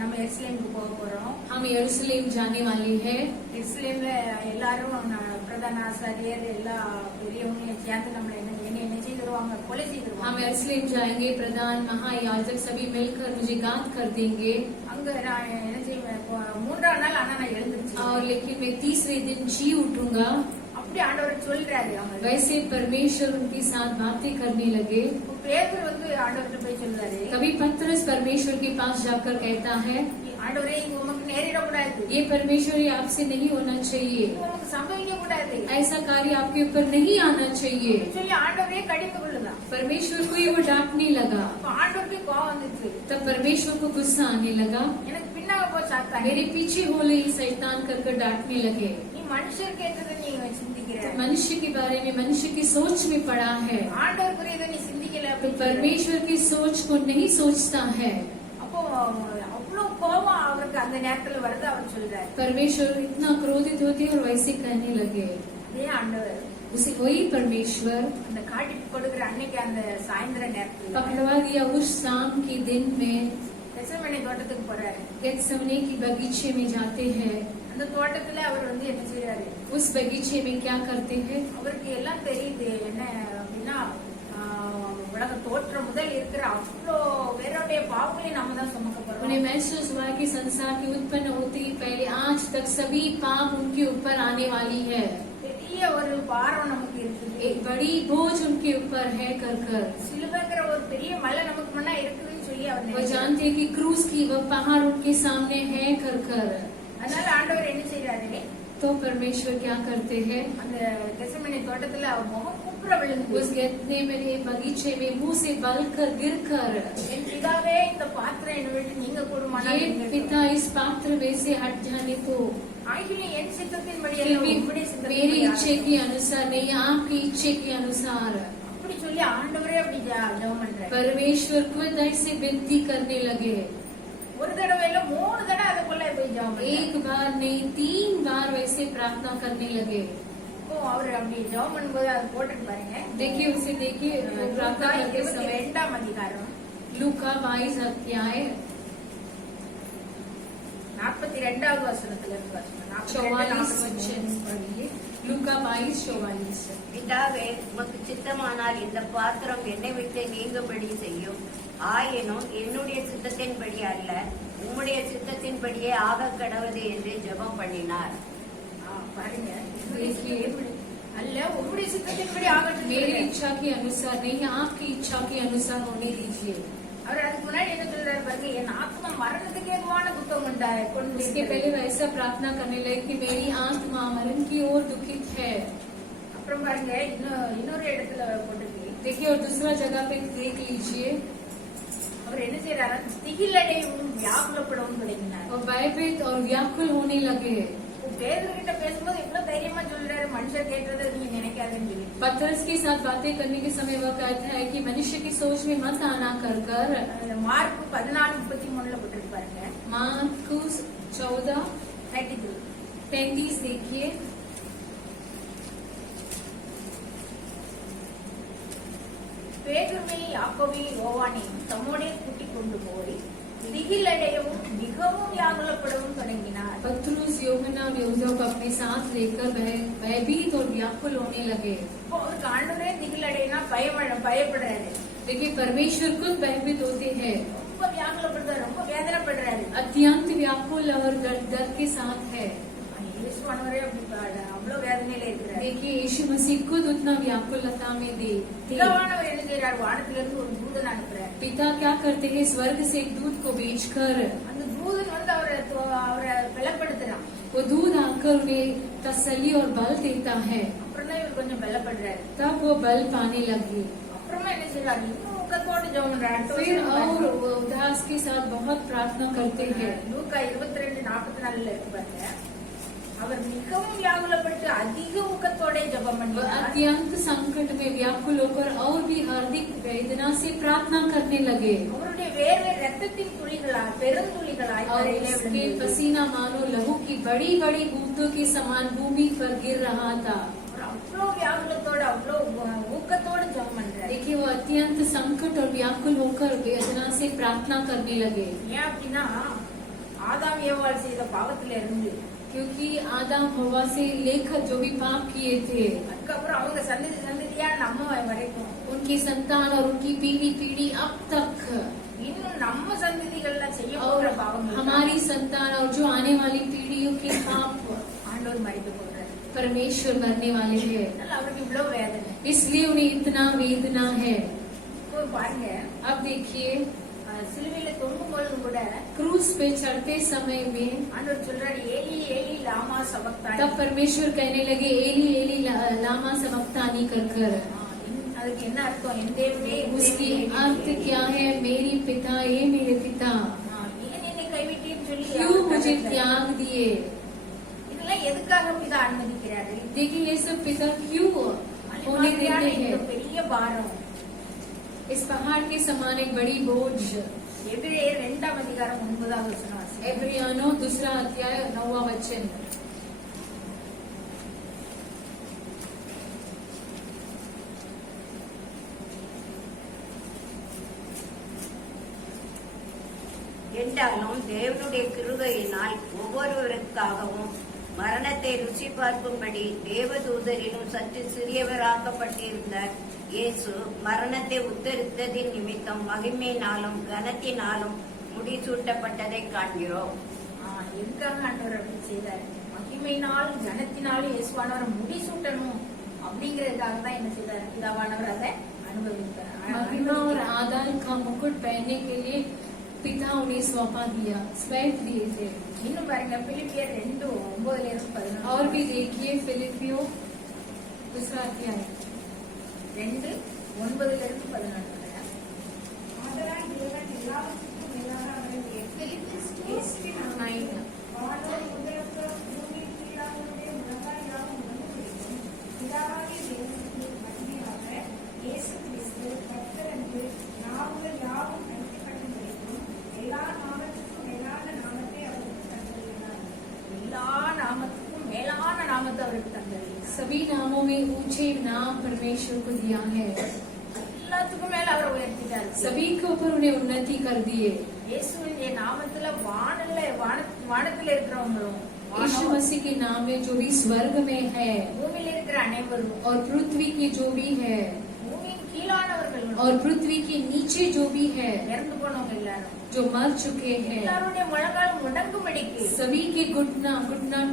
நம்ம எருசலேமுக்கு போக போறோம். हम यरूशलेम जाने वाले हैं। எருசலேம்ல எல்லாரும் பிரதான ஆசாரியர் எல்லா பெரியவங்களையும் சேர்ந்து நம்மள என்ன செய்திருவாங்க, கொலை हम செய்திருவாங்க. यरूशलेम जाएंगे, प्रधान महायाजक सभी मिलकर मुझे घात कर देंगे। அங்க நான் என்ன செய்வேன், மூன்றாம் நாள் ஆனா நான் எழுந்துருச்சு. और लेकिन मैं तीसरे दिन जी उठूंगा। அப்படி ஆண்டவர் சொல்றாரு. அவங்க वैसे परमेश्वर उनके साथ बातें करने लगे। பேதுரு வந்து ஆண்டவர்கிட்ட போய் சொல்றாரு, तभी पतरस परमेश्वर के पास जाकर कहता है, ஆண்டவரே இது உமக்கு நேரிடக்கூடாது, ये परमेश्वर ये आपसे नहीं होना चाहिए, இது உமக்கு சம்பவிக்க கூடாது ऐसा कार्य आपके ऊपर नहीं आना चाहिए। சொல்லி ஆண்டவரே கடிந்து கொள்ளுதான். परमेश्वर को ये वो डांटने लगा। ஆண்டவருக்கு கோவம் வந்துச்சு. तब परमेश्वर को गुस्सा आने लगा। எனக்கு பின்னாக போ சாத்தானே, मेरे पीछे हो ले शैतान कर डांटने लगे। நீ மனுஷருக்கு ஏற்றதை நீ சிந்திக்கிற, तो मनुष्य के बारे में मनुष्य की सोच में पड़ा है, ஆண்டவருக்குரியதை நீ சிந்திக்கல तो அப்படின்னு சொல்றாரு. परमेश्वर की सोच को नहीं सोचता है। அப்போ அவ்வளவு கோபம் அவருக்கு அந்த நேரத்துல வருது. அவர் சொல்றாரு, परमेश्वर इतना क्रोधित होते और वैसे कहने लगे। அதே ஆண்டவர் उसे वही परमेश्वर அந்த காட்டி கொடுக்கிற அன்னைக்கு அந்த சாயந்தர நேரத்துல पकड़वा दिया। उस शाम के दिन में கெத்செமனே தோட்டத்துக்கு போறாரு. गेत्सेमने की बगीचे में जाते हैं। அந்த தோட்டத்துல அவர் என்ன செய்யறாரு, उस बगीचे में क्या करते हैं? அவருக்கு எல்லாம் தெரியுது என்ன அப்படின்னா உலக தோற்றம் முதல் இருக்கிற அவ்வளோ பேருடைய பாவங்களையும் நம்ம தான் சுமக்க போறோம். उन्हें महसूस हुआ कि संसार की उत्पन्न होते ही पहले आज तक सभी पाप उनके ऊपर आने वाली है। பெரிய ஒரு பாரம் நமக்கு இருக்குது, एक बड़ी बोझ उनके ऊपर है कर कर। சிலுவைங்கிற ஒரு பெரிய மலை நமக்கு முன்னா இருக்குதுன்னு சொல்லி அவர் वो நினைச்சாரு. जानते हैं कि क्रूस की वह पहाड़ उनके सामने है कर कर। அதனால ஆண்டவர் என்ன செய்யறாரு, तो परमेश्वर क्या करते हैं? அந்த கெத்செமனே தோட்டத்துல அவர் முகம் குப்புற விழுந்து, उस गेत्सेमने बगीचे में मुंह से बलकर गिर कर, என் பிதாவே இந்த பாத்திரம் என்னை விட்டு நீங்க கூடுமானால் ये पिता इस पात्र में से हट जाने तो ஆகிலும் என் சித்தத்தின்படி फिर அல்ல भी உம்முடைய मेरी சித்தத்தின்படி इच्छे के अनुसार नहीं, आपकी इच्छे के अनुसार। அப்படி சொல்லி ஆண்டவரே அப்படி ஜெபம் பண்றாரு. परमेश्वर खुद ऐसे विनती करने लगे। ஒரு தடவை இல்ல 3 தடவை அதுக்குள்ள போய் ஜெபம் பண்றாரு. एक बार नहीं 3 बार वैसे प्रार्थना करने लगे। இப்போ அவர் அப்படி ஜெபம் பண்ணும்போது அது போட்டுட்டு பாருங்க. देखिए उसे देखिए, वो प्रार्थना करते समय 22ஆம் அதிகாரம் लूका 22 अध्याय 42வது வசனத்துல இருந்து வாசிக்கணும். 44 वचन पढ़िए। लूका 22:44। பிதாவே, உமக்கு சித்தமானால் இந்த பாத்திரம் என்னை விட்டு நீங்கும்படி செய்யும். ஆயினும் என்னுடைய சித்தத்தின்படி அல்ல, உம்முடைய சித்தத்தின்படியே ஆக கடவுது என்று ஜெபம் பண்ணினார். பாருங்க, அல்ல உங்களுடைய சித்தத்தின்படி ஆகட்டும். मेरी इच्छा के अनुसार नहीं, आपकी इच्छा के अनुसार होने दीजिए। அவர் அதுக்கு முன்னாடி என்ன சொல்றாரு பாருங்க, என் ஆத்மா மரணத்துக்கு ஏதுவான துக்கம் உண்டாய் கொண்டு उसके पहले वैसा प्रार्थना करने लगे कि मेरी आत्मा मरण की ओर दुखित है। அப்புறம் பாருங்க இன்னொரு இடத்துல போட்டிருக்கு. देखिए और दूसरा जगह पे देख लीजिए, அவர் என்ன செய்யறாரு, திகிலடையும் வியாகுலப்படவும் தொடங்கினார். और भयभीत और व्याकुल होने लगे। பேதுருகிட்ட பேசும்போது இவ்வளவு தைரியமா சொல்றாரு, மனுஷர் கேட்டதை நீங்க நினைக்காதுன்னு சொல்லி. पतरस के साथ बातें करने के समय वह कहता है कि मनुष्य की सोच में मत आना कर कर। மார்க் 14:33 போட்டிருக்கு பாருங்க. मार्कुस 14:33 देखिए। பேதுருவையும் யாக்கோபையும் யோவானையும் தம்மோடே கூட்டிக் கொண்டு போய் திகிலடையவும் மிகவும் வியாகுலப்படவும் தொடங்கினார். पतरस यूहन्ना और यहूदा को अपने साथ लेकर भयभीत और व्याकुल होने लगे। இப்போ அவருக்கு ஆண்டவரே திகிலடையினா பயப்படுறாரு, देखिए परमेश्वर खुद भयभीत होते हैं, ரொம்ப வியாகுலப்படுறாரு, ரொம்ப வேதனைப்படுறாரு. अत्यंत व्याकुल और डर के साथ है। இயேசுவானவரே அப்படி அவ்வளவு வேதனையில இருக்கிறார். देखिए यीशु मसीह खुद उतना व्याकुलता में थे। பிதாவானவர் என்ன செய்யறாரு, வானத்திலிருந்து ஒரு தூதன் அனுப்புறாரு. पिता क्या करते हैं, स्वर्ग से एक दूत को भेजकर அந்த தூதன் அவரை பலப்படுத்துறான். वो दूध आकर उन्हें तसल्ली और बल देता है। அப்புறம் தான் இவர் கொஞ்சம் பலப்படுறாரு. तब वो बल पाने लगे। அப்புறமா என்ன செய்யறாரு, இன்னும் ஊக்கத்தோடு ஜெபம் பண்றாரு. फिर और वो उदास के साथ बहुत प्रार्थना करते हैं। லூக்கா 22:44 இருக்கு பாருங்க. அவர் மிகவும் வியாகுலப்பட்டு அதிக ஊக்கத்தோட ஜெபம் वो பண்ணார். अत्यंत संकट में व्याकुल होकर और भी हार्दिक वेदना से प्रार्थना करने लगे। அவருடைய வேர்வை ரத்தத்தின் துளிகளாய் பெருந்துளிகளாய் और தரையிலே उसके விழுந்தது. पसीना मानो लहू की बड़ी बड़ी बूंदों के समान भूमि पर गिर रहा था। அவர் அவ்வளவு வியாகுலத்தோட அவ்வளவு ஊக்கத்தோடு ஜெபம் பண்றாரு. देखिए वो अत्यंत संकट और व्याकुल होकर वेदना से प्रार्थना करने लगे। ஏன் அப்படின்னா ஆதாம் ஏவாள் செய்த பாவத்தில இருந்து क्योंकि आदम हवा से लेकर जो भी पाप किए थे, அதுக்கப்புறம் அவங்க சந்ததியா நம்ம வரைக்கும் उनकी संतान और उनकी पीढ़ी पीढ़ी अब तक, இன்னும் நம்ம சந்ததிகள்ல செய்ய போற और பாவங்கள் हमारी संतान और जो आने वाली पीढ़ियों के पाप ஆண்டவர் மறைத்து போடுறாரு. परमेश्वर मरने वाले हैं, அதனால அவருக்கு இவ்வளவு வேதனை. इसलिए उन्हें इतना वेदना है। இப்போ பாருங்க, अब देखिए சிலுவையில தொங்கும் பொழுதும் கூட क्रूस पे चढ़ते समय में ஆண்டவர் சொல்றாரு, ஏலி ஏலி லாமா சபக்தானி. तब परमेश्वर कहने लगे एली एली लामा सबक्तानी कर कर। அதுக்கு என்ன அர்த்தம், என் தேவனே என் उसकी தேவனே, अर्थ क्या है, मेरी पिता ये मेरे पिता ஏன் என்னை கைவிட்டீன்னு சொல்லி क्यों मुझे त्याग दिए। இதெல்லாம் எதுக்காக பிதா அனுமதிக்கிறாரு? देखिए ये सब पिता क्यों होने மாதிரியான देते இந்த हैं। பெரிய பாரம். इस पहाड़ के समान एक बड़ी बोझ। எபிரேயர் 2ஆம் அதிகாரம் 9வது வசனம் வாசிங்க. एब्रियानो 2 अध्याय 9वां वचन। என்றாலும் தேவனுடைய கிருபையினால் ஒவ்வொருவருக்காகவும் மரணத்தை ருசி பார்க்கும்படி தேவதூதரிலும் சற்று சிறியவராக்கப்பட்டிருந்த இயேசு மரணத்தை உத்தரித்ததின் நிமித்தம் மகிமையினாலும் கனத்தினாலும் முடிசூட்டப்பட்டதை காண்கிறோம். எதுக்காக ஆண்டவர் அப்படி செய்தார்? மகிமையினாலும் கனத்தினாலும் இயேசுவானவர் முடிசூட்டணும் அப்படிங்கறதுக்காக தான் என்ன செய்தார்? பிதாவானவர் அதை அனுபவித்தார். महिमा और आदर का मुकुट पहनने के लिए पिता उन्हें सौंपा दिए थे। இன்னும் பாருங்க, பிலிப்பியர் 2:9-11. और भी देखिए फिलिपियों दूसरा अध्याय 2:9-11. ஆதலால் தேவன் எல்லாவற்றுக்கும் மேலாக அவரை नाइन வானம் முதற்கு பூமி கீழானவருடைய முழங்கால் யாவும் வணங்கும்படிக்கும் பிதாவாகிய தேவனுக்கு மகிமையாக இயேசு கிறிஸ்து கர்த்தர் என்று நாவுகள் யாவும் அறிக்கைப்படும்படிக்கும் எல்லா நாமத்துக்கும் மேலான நாமத்தை அவருக்கு தந்தருளினார். எல்லா நாமத்துக்கும் மேலான நாமத்தை அவருக்கு தந்தருளினார். सभी नामों में ऊंचे नाम परमेश्वर को दिया है। எல்லாத்துக்கும் மேல அவர் உயர்த்திட்டார். सभी के ऊपर उन्हें उन्नति कर दिए। இயேசுவின் நாமத்துல வானத்துல இருக்கிறவங்களும் यीशु मसीह के नाम में जो भी स्वर्ग में है பூமியில இருக்கிற அனைவரும் और पृथ्वी के जो भी है பூமியின் கீழானவர்களும் और पृथ्वी के नीचे जो भी है இறந்து போனவங்க எல்லாரும் जो मर चुके हैं, எல்லாருடைய முழங்கால் முடங்கும்படிக்கு सभी के घुटना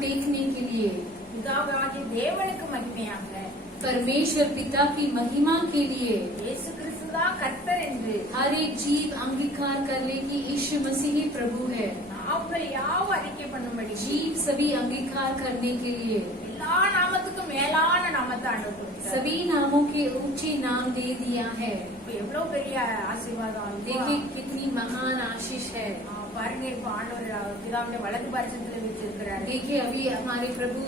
टेकने के लिए பிதாவாகிய தேவனுக்கு மகிமையாக परमेश्वर पिता की महिमा के लिए இயேசு கிறிஸ்து தான் கர்த்தர் என்று हर एक जीव अंगीकार कर ले कि यीशु मसीह ही प्रभु है। நாவுகள் யாவும் அறிக்கை பண்ணும்படி जीव सभी अंगीकार करने के लिए எல்லா நாமத்துக்கும் மேலான நாமத்தை ஆண்டவர் கொடுத்தார். सभी नामों के ऊंचे नाम दे दिया है। இப்ப எவ்வளவு பெரிய ஆசீர்வாதம்! देखिए कितनी महान आशीष है। பாருங்க, இப்ப ஆண்டவர் பிதாவுடைய வலது பாரசத்துல வச்சிருக்கிறாரு. देखिए अभी हमारे प्रभु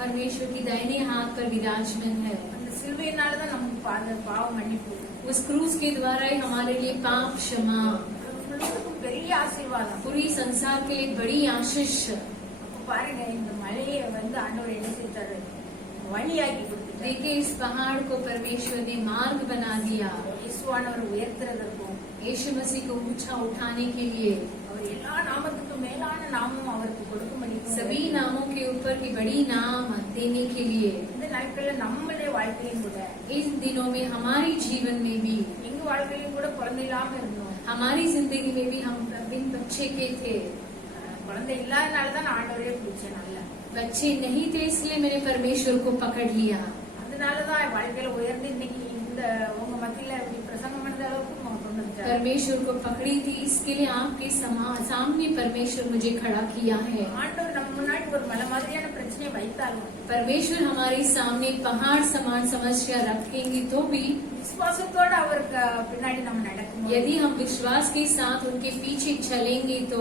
परमेश्वर की दाहिने हाथ पर विराजमान है। அந்த சிலுவையினாலதான் நமக்கு அந்த பாவ மன்னிப்பு. उस क्रूस के द्वारा ही हमारे लिए पाप क्षमा, முழுவதும் பெரிய ஆசீர்வாதம். पूरी संसार के लिए बड़ी आशीष। அப்ப பாருங்க, இந்த மலையை ஆண்டவர் என்ன செய்தாரு? வழியாக்கி கொடுத்துட்டாரு. देखिए इस पहाड़ को परमेश्वर ने मार्ग बना दिया। இயேசுவானவர் உயர்த்துறதற்கும் यीशु मसीह को ऊंचा उठाने के लिए அவர் எல்லா நாமத்துக்கும் மேலான நாமம் அவருக்கு கொடுக்கும்படி सभी नामों के ऊपर की बड़ी नाम देने के लिए இந்த நாட்கள்ல நம்மளுடைய வாழ்க்கையும் கூட, इन दिनों में हमारे जीवन में भी, எங்க வாழ்க்கையிலும் கூட குழந்தை இல்லாம இருந்தோம். हमारी जिंदगी में भी हम बिन बच्चे के थे। குழந்தை இல்லாதனாலதான் நான் ஆண்டவரே பிடிச்சேன். நல்ல बच्चे नहीं थे इसलिए मैंने परमेश्वर को पकड़ लिया। அதனாலதான் என் வாழ்க்கையில உயர்ந்து இன்னைக்கு இந்த உங்க மத்தியில இப்படி பிரசங்கம் பண்ண அளவுக்கு கொண்டு வந்துட்டாரு. परमेश्वर को पकड़ी थी, इसके लिए आपके सामने परमेश्वर मुझे खड़ा किया है। ஆண்டவர் நம்ம முன்னாடி ஒரு மலை மாதிரியான பிரச்சனையை வைத்தாலும் परमेश्वर हमारे सामने पहाड़ समान समस्या रखेंगे तो भी விசுவாசத்தோட அவருக்கு பின்னாடி நம்ம நடக்கும். यदि हम विश्वास के साथ उनके पीछे चलेंगे तो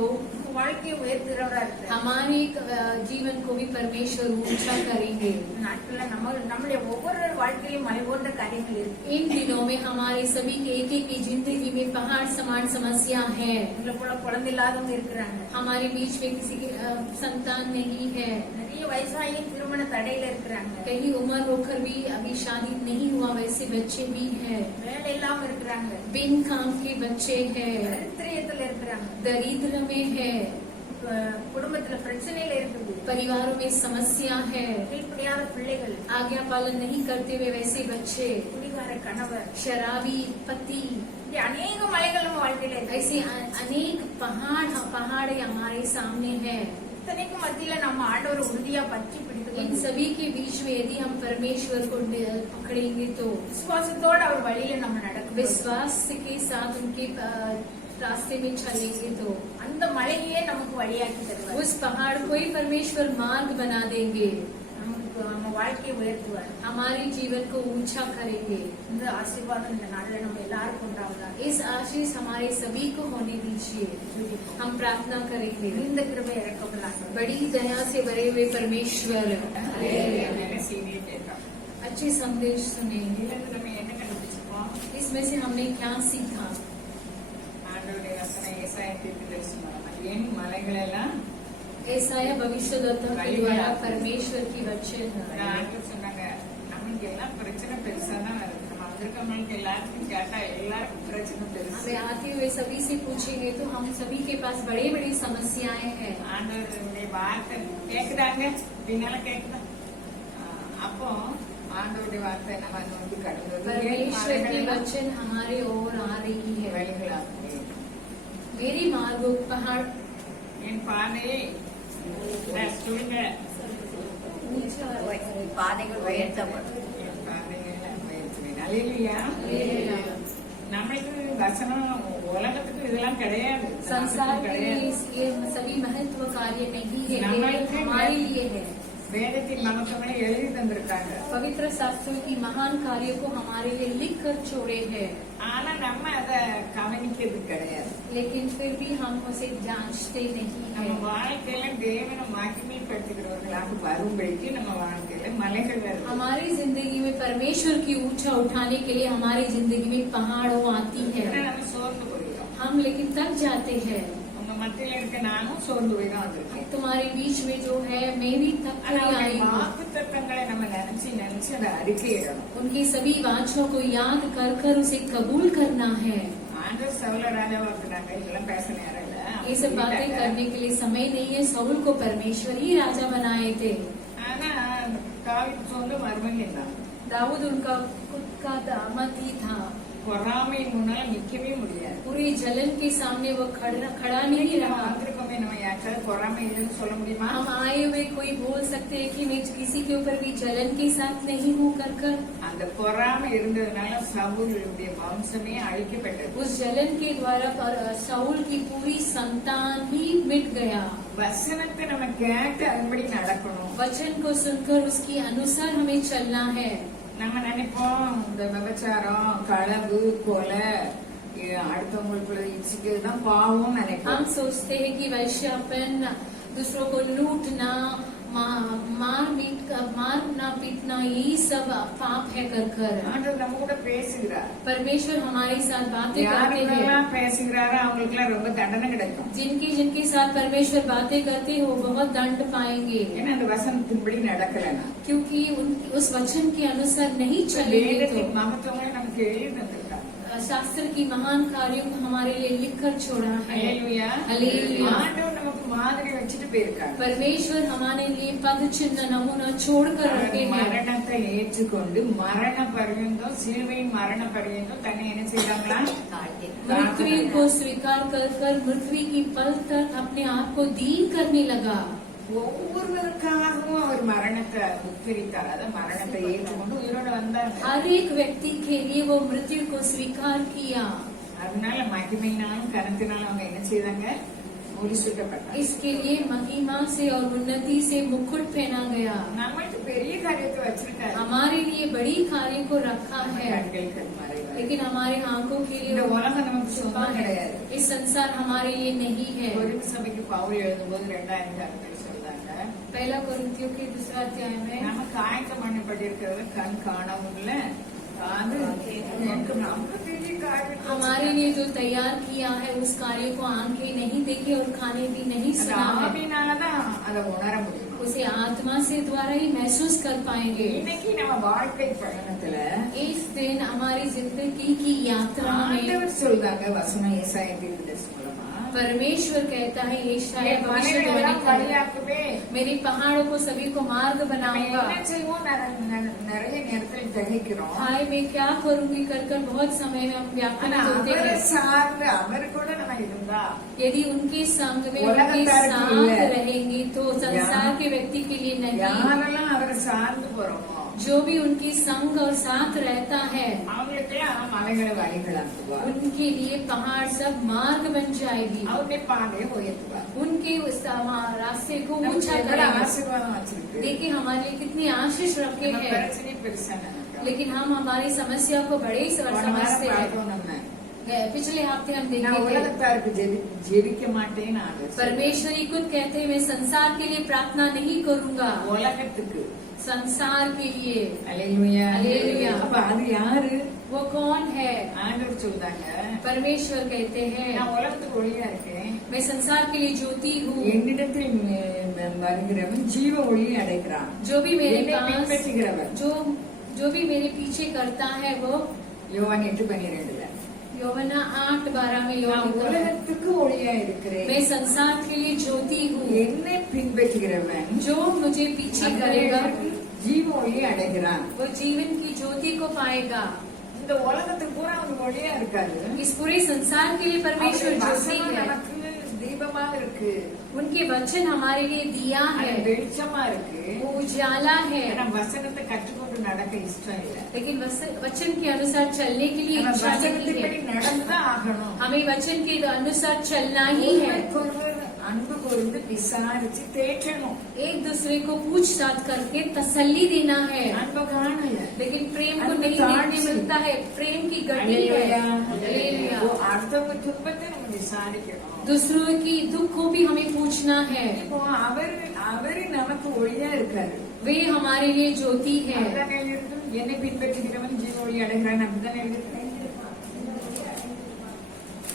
வாழ்க்கையை உயர்த்துறவரா இருக்கிறார். हमारे जीवन को भी परमेश्वर ऊंचा करेंगे। நாட்கள்ல நம்மளுடைய ஒவ்வொரு வாழ்க்கையிலும் மலை போன்ற காரியங்கள் இருக்கு. इन दिनों में हमारे सभी के एक की जिंदगी में पहाड़ समान समस्या है। உங்களை போல குழந்தை இல்லாதவங்க இருக்கிறாங்க. हमारे बीच में किसी की संतान नहीं है। நிறைய வயசாயும் திருமண தடையில இருக்கிறாங்க. कहीं उम्र होकर भी अभी शादी नहीं हुआ वैसे बच्चे भी हैं। வேலை இல்லாம இருக்கிறாங்க. बिन काम के बच्चे हैं। தரித்திரியத்துல இருக்கிறாங்க. दरिद्र में है। குடும்பத்துல பிரச்சனையில இருக்குது. परिवारों में समस्या है। கீழ்ப்படியாத பிள்ளைகள், आज्ञा पालन नहीं करते हुए वैसे बच्चे, குடிகார கணவர், शराबी पति, இப்படி அநேக மலைகள் நம்ம வாழ்க்கையில இருக்கு. ऐसे अनेक पहाड़ हमारे सामने है। இத்தனைக்கும் மத்தியில நம்ம ஆண்டவர் உறுதியா பற்றி பிடித்து इन सभी के बीच में यदि हम परमेश्वर को पकड़ेंगे तो விசுவாசத்தோட அவர் வழியில நம்ம நடக்கும். विश्वास के साथ उनके रास्ते में चलेंगे तो அந்த மலையே நமக்கு வழியாக்கி தருவார். उस पहाड़ को ही परमेश्वर मार्ग बना देंगे। நமக்கு நம்ம வாழ்க்கையை உயர்த்துவார். हमारे जीवन को ऊंचा करेंगे। இந்த ஆசீர்வாதம் இந்த நாள்ல நம்ம எல்லாருக்கும் உண்டாவதாக. इस आशीष हमारे सभी को होने दीजिए। हम प्रार्थना करेंगे। இந்த கிருபை இறக்கப்படலாம். बड़ी दया से भरे हुए परमेश्वर, अच्छे संदेश सुने। इसमें से हमने क्या सीखा? ऐसाया भविष्यद्वक्ता के द्वारा परमेश्वर की वचन சொன்னாங்க நமக்கு எல்லாம் பிரச்சனை பெருசா தான் இருக்கு, நம்ம வந்திருக்கவங்களுக்கு எல்லாருக்கும் கேட்டா எல்லாருக்கும் பிரச்சனை பெருசு. हमें आते हुए सभी से पूछेंगे तो हम सभी के पास बड़ी बड़ी समस्याएं हैं. ஆண்டவருடைய வார்த்தை கேக்குதாங்க, பின்னால கேக்குதா? அப்போ ஆண்டவருடைய வார்த்தை நம்ம நோக்கி கடந்தது परमेश्वर की वचन हमारे ओर आ रही है. வழிகளாக मेरी मार्गों पहाड़ என் பாதையை சொல்லுங்க, பாதைகள் உயர்த்தப்படும். என் பாதையை நான் உயர்த்துவேன். அல்லேலூயா. நம்மளுக்கு வசனம் உலகத்துக்கு இதெல்லாம் கிடையாது, संसार நமக்கு के लिए கிடையாது. ये सभी महत्व कार्य नहीं है, हमारे ये हमारे लिए है. வேதத்தின் மகத்துவமே எழுதி தந்திருக்காங்க. पवित्र शास्त्रों की महान कार्य को हमारे लिए लिख कर छोड़े हैं, ஆனா நம்ம அதை கவனிக்கிறது கிடையாது. लेकिन फिर भी हम उसे जांचते नहीं நம்ம हैं. வாழ்க்கையில தேவனை மகிமைப்படுத்துகிறவர்களாக வரும்படிக்கு நம்ம வாழ்க்கையில மலைகள் வருது. हमारी जिंदगी में परमेश्वर की ऊंचा उठाने के लिए हमारी जिंदगी में पहाड़ों आती ஆனா है. நம்ம சோர்ந்து போயிடும். हम लेकिन थक जाते हैं. உங்க மத்தியில இருக்க நானும் சோர்ந்து போய் தான் வந்திருக்கேன். तुम्हारे बीच में जो है मैं भी थक ஆனா कर आई हूँ. வாக்கு தத்தங்களை நம்ம நினைச்சு அதை அறிக்கையிடணும். उनकी सभी वाचों को याद कर कर उसे कबूल करना है. ஆண்டவர் சவுல ராஜாவாக்குனாங்க, இதெல்லாம் பேச நேரம் இல்ல. ये सब बातें करने के लिए समय नहीं है. सऊल को परमेश्वर ही राजा बनाए थे. ஆனா தாவீது சொந்த மருமகன் தான். दाऊद उनका खुद का दामाद ही था. பொறாமையின் முன்னால நிக்கவே முடியாது. पूरी जलन के सामने वो खड़ा नहीं நம்ம रहा. வந்திருக்கோமே, நம்ம யாருக்காவது பொறாமை இல்லைன்னு சொல்ல முடியுமா? हम आए हुए कोई बोल सकते हैं कि मैं किसी के ऊपर भी जलन के साथ नहीं हूँ कर அந்த பொறாமை இருந்ததுனால சவுலுடைய வம்சமே அழிக்கப்பட்டது. उस जलन के द्वारा साउल की पूरी संतान ही मिट गया. வசனத்தை நம்ம கேட்டு அதன்படி நடக்கணும். वचन को सुनकर उसके अनुसार हमें चलना है. நம்ம நினைப்போம் இந்த விபச்சாரம், களவு, கொலை, அடுத்தவங்களுக்குள்ள இச்சிக்கிறது தான் பாவம் நினைப்போம். हम सोचते हैं कि वैश्यापन, दूसरों को लूटना, मारना पीटना यही सब पाप है कर ஆண்டவர் நம்ம கூட பேசுகிறார். परमेश्वर हमारे साथ बातें करते हैं. யாரெல்லாம் பேசுகிறாரோ அவங்களுக்கு எல்லாம் ரொம்ப தண்டனை கிடைக்கும். जिनके साथ परमेश्वर बातें करते हो बहुत दंड पाएंगे, ஏன்னா அந்த வசனத்தின்படி நடக்கலன்னா. क्योंकि उस वचन के अनुसार नहीं चलेंगे. வேதத்தின் மகத்துவங்களை நமக்கு எழுதி தந்திருக்காங்க. तो शास्त्र की महान कार्यों को हमारे लिए लिख कर छोड़ा है. அல்லேலூயா. அல்லேலூயா. ஆண்டவர் நமக்கு மாதிரி வச்சுட்டு போயிருக்காங்க. परमेश्वर हमारे लिए पद चिन्ह नमूना छोड़ कर रखे हैं. மரணத்தை ஏற்றுக்கொண்டு மரண பரியந்தம், சிலுவையின் மரண பரியந்தம் தன்னை என்ன செய்தாங்களா? मृत्यु को स्वीकार कर मृत्यु की पल तक अपने आप को दीन करने लगा. ஒவ்வொருவருக்காகவும் அவர் மரணத்தை உட்கரித்தார். அதாவது மரணத்தை ஏற்றுக்கொண்டு உயிரோட வந்தார். हर एक व्यक्ति के लिए वो मृत्यु को स्वीकार किया. அதனால மகிமையினாலும் கனத்தினாலும் அவங்க என்ன செய்தாங்க? முடிசூட்டப்பட்டாங்க. इसके लिए महिमा से और उन्नति से मुकुट पहना गया. நம்மளுக்கு பெரிய காரியத்தை வச்சிருக்காரு. हमारे लिए बड़ी कार्य को रखा है, கண்கள் கண்மறைவாய். लेकिन हमारे आंखों के लिए இந்த உலகம் நமக்கு छुपा சொந்தம் है. கிடையாது. इस संसार हमारे लिए नहीं है. கொரிந்து சபைக்கு பவுல் எழுதும்போது 2000 சொல்றாங்க, पहला कोरिन्थियों के दूसरा अध्याय में நமக்கு ஆயத்தம் பண்ணப்பட்டிருக்கிறது கண் காணவும் இல்ல, காது எனக்கு ரொம்ப பெரிய காரியத்தை हमारे लिए जो तैयार किया है उस कार्य को आंखें नहीं देखी और खाने भी नहीं அது सुना है. ஆவியினாலதான் அதை உணர முடியும். उसे आत्मा से द्वारा ही महसूस कर पाएंगे. இன்னைக்கு நம்ம வாழ்க்கை பயணத்துல इस दिन हमारी जिंदगी की यात्रा में ஆண்டவர் சொல்றாங்க, வசனம் ஏசாயா தீர்க்கதரிசி மூலமா, परमेश्वर कहता है यशायाह என் மலைகளை எல்லாம் भविष्यवाणी कर, வழியாக்குவேன். मेरे पहाड़ों को सभी को मार्ग நம்ம बनाऊंगा. என்ன செய்வோம்? நிறைய நேரத்தில் திகைக்கிறோம். हाय मैं क्या करूंगी कर बहुत समय में हम ஆனா व्याकुल होते அவரை हैं. சார்ந்து அவர் கூட நம்ம இருந்தா यदि उनके संग में उलगता उनके है कि साथ இல்லை. रहेंगे तो संसार के व्यक्ति के लिए नहीं. யாரெல்லாம் அவரை சார்ந்து போறோமோ जो भी उनकी संग और साथ रहता है அவங்களுக்கெல்லாம் மலைகளை வழிகளாக்குவார். उनके लिए पहाड़ सब मार्ग बन जाएगी. அவருடைய பாதையை உயர்த்துவார். उनके उस रास्ते को நமக்கு ऊंचा எவ்வளவு करेगा. ஆசீர்வாதம் வச்சிருக்கு. देखिए हमारे लिए कितनी आशीष रखे நம்ம हैं, பிரச்சனை பெருசா நினைக்கிறோம். लेकिन हम हमारी समस्या को बड़े से போன வாரம் समझते हैं. பார்த்தோம் நம்ம, पिछले हफ्ते हम நான் देखे थे உலகத்தாருக்கு ஜெபிக்க மாட்டேன்னு ஆண்டவர் சொல்றார். परमेश्वर ही खुद कहते हैं मैं संसार के लिए प्रार्थना नहीं करूंगा, உலகத்துக்கு. संसार के लिए. அல்லேலூயா. அல்லேலூயா. அப்ப அது யாரு? वो कौन है? ஆண்டவர் சொல்றாங்க, परमेश्वर कहते हैं நான் உலகத்துக்கு ஒளியா இருக்கேன், मैं संसार के लिए ज्योति हूँ. என்னிடத்தில் வருகிறவன் ஜீவ ஒளியை அடைகிறான். जो भी मेरे என்னை पास பின்பற்றுகிறவன் जो भी मेरे पीछे करता है वो யோவான் 8:12 யோவானா 8:12 में நான் लिखा है, உலகத்துக்கு ஒளியா இருக்கிறேன், मैं संसार के लिए ज्योति हूँ, என்னை பின்பற்றுகிறவன் जो मुझे पीछे करेगा ஜீவ ஒளி அடைகிறான். वो जीवन की ज्योति को पाएगा। இந்த உலகத்துக்கு பூரா அவனுக்கு ஒளியா இருக்காது. इस पूरे संसार के लिए परमेश्वर அவருடைய ज्योति வசனம் है, நமக்கு தீபமாக இருக்கு, उनके वचन हमारे लिए दिया அது है, வெளிச்சமா இருக்கு. वो उजाला है। ஆனா வசனத்தை கற்றுக்கொண்டு நடக்க இஷ்டம் இல்ல. लेकिन वचन के अनुसार चलने के लिए நம்ம इच्छा नहीं வசனத்தின்படி है, நடந்துதான் ஆகணும். हमें वचन के अनुसार चलना ही है। ஒருவருக்கொருவர் அன்பு கூர்ந்து விசாரிச்சு தேற்றணும். एक दूसरे को पूछताछ करके तसल्ली देना है, அன்பு காணல. लेकिन प्रेम को अनंत नहीं ताड़ देखने से। मिलता है। प्रेम की गति है। हालेलुया। அடுத்தவங்க துன்பத்தை நம்ம விசாரிக்கணும். दूसरों की दुख को भी हमें पूछना है। இப்போ அவரு நமக்கு ஒளியா இருக்காரு. वे हमारे लिए ज्योति है। அப்படிதானே எழுதிருக்கு? என்னை பின்பற்றுகிறவன் ஜீவ ஒளி அடைகிறான். அப்படிதானே எழுதிருக்கு?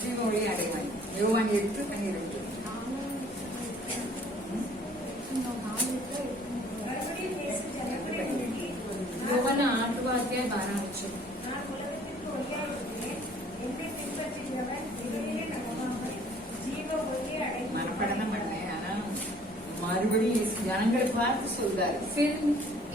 ஜீவ ஒளி அடைவான். யோவான் 8:12 மறுபடியும் இயேசு ஜனங்களை நோக்கி, யோவானா 8:12 நான் உலகத்திற்கு ஒளியாய் இருக்கிறேன். என்னை பின்பற்றுகிறவன் இருளிலே நடவாமல் ஜீவ ஒளியை அடைவான். மனப்படம் பண்ணேன். ஆனா மறுபடியும் ஜனங்களை பார்த்து சொல்றாரு, फिर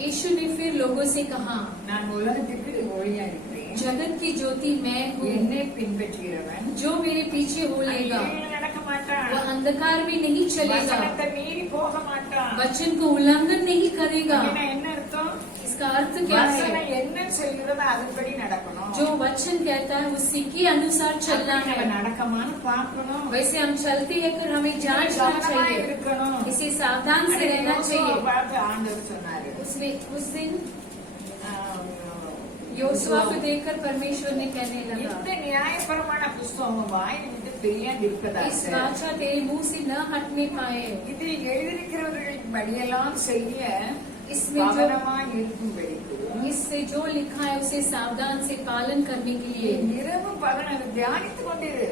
यीशु ने फिर लोगों से कहा, நான் உலகத்திற்கு ஒளியா இருக்கிறேன், जगत की ज्योति मैं हूँ, என்னை பின்பற்றுகிறவன் जो मेरे पीछे हो लेगा இருளில் நடக்க மாட்டான், वो अंधकार में नहीं चलेगा, வசனத்தை மீறி போக மாட்டான். वचन को उल्लंघन नहीं करेगा। அப்படின்னா என்ன அர்த்தம்? इसका अर्थ क्या है? வசனம் என்ன சொல்கிறதோ அதுபடி நடக்கணும். जो वचन कहता है उसी के अनुसार चलना அப்படி நம்ம है। நடக்கமான்னு பார்க்கணும். वैसे हम चलते हैं कर हमें जांचना கவனமா चाहिए, இருக்கணும். इसे सावधान से रहना யோசுவாவை चाहिए। பார்த்து ஆண்டவர் சொன்னாரு, उसमें उस दिन ஆஹ், योशुआ को देखकर परमेश्वर ने कहने लगा, இந்த நியாயபரமான புஸ்தகம் வாயில் விட்டு பிரியாது इस இருப்பதாக वाचा तेरे मुंह से न हटने पाए, இதில் எழுதியிருக்கிறவர்கள் படியெல்லாம் செய்ய इसमें जो கவனமா இருக்கும்படிக்கு इससे जो लिखा है उसे सावधान से पालन करने के लिए இரவு பகல் அதை தியானித்துக் கொண்டிரு.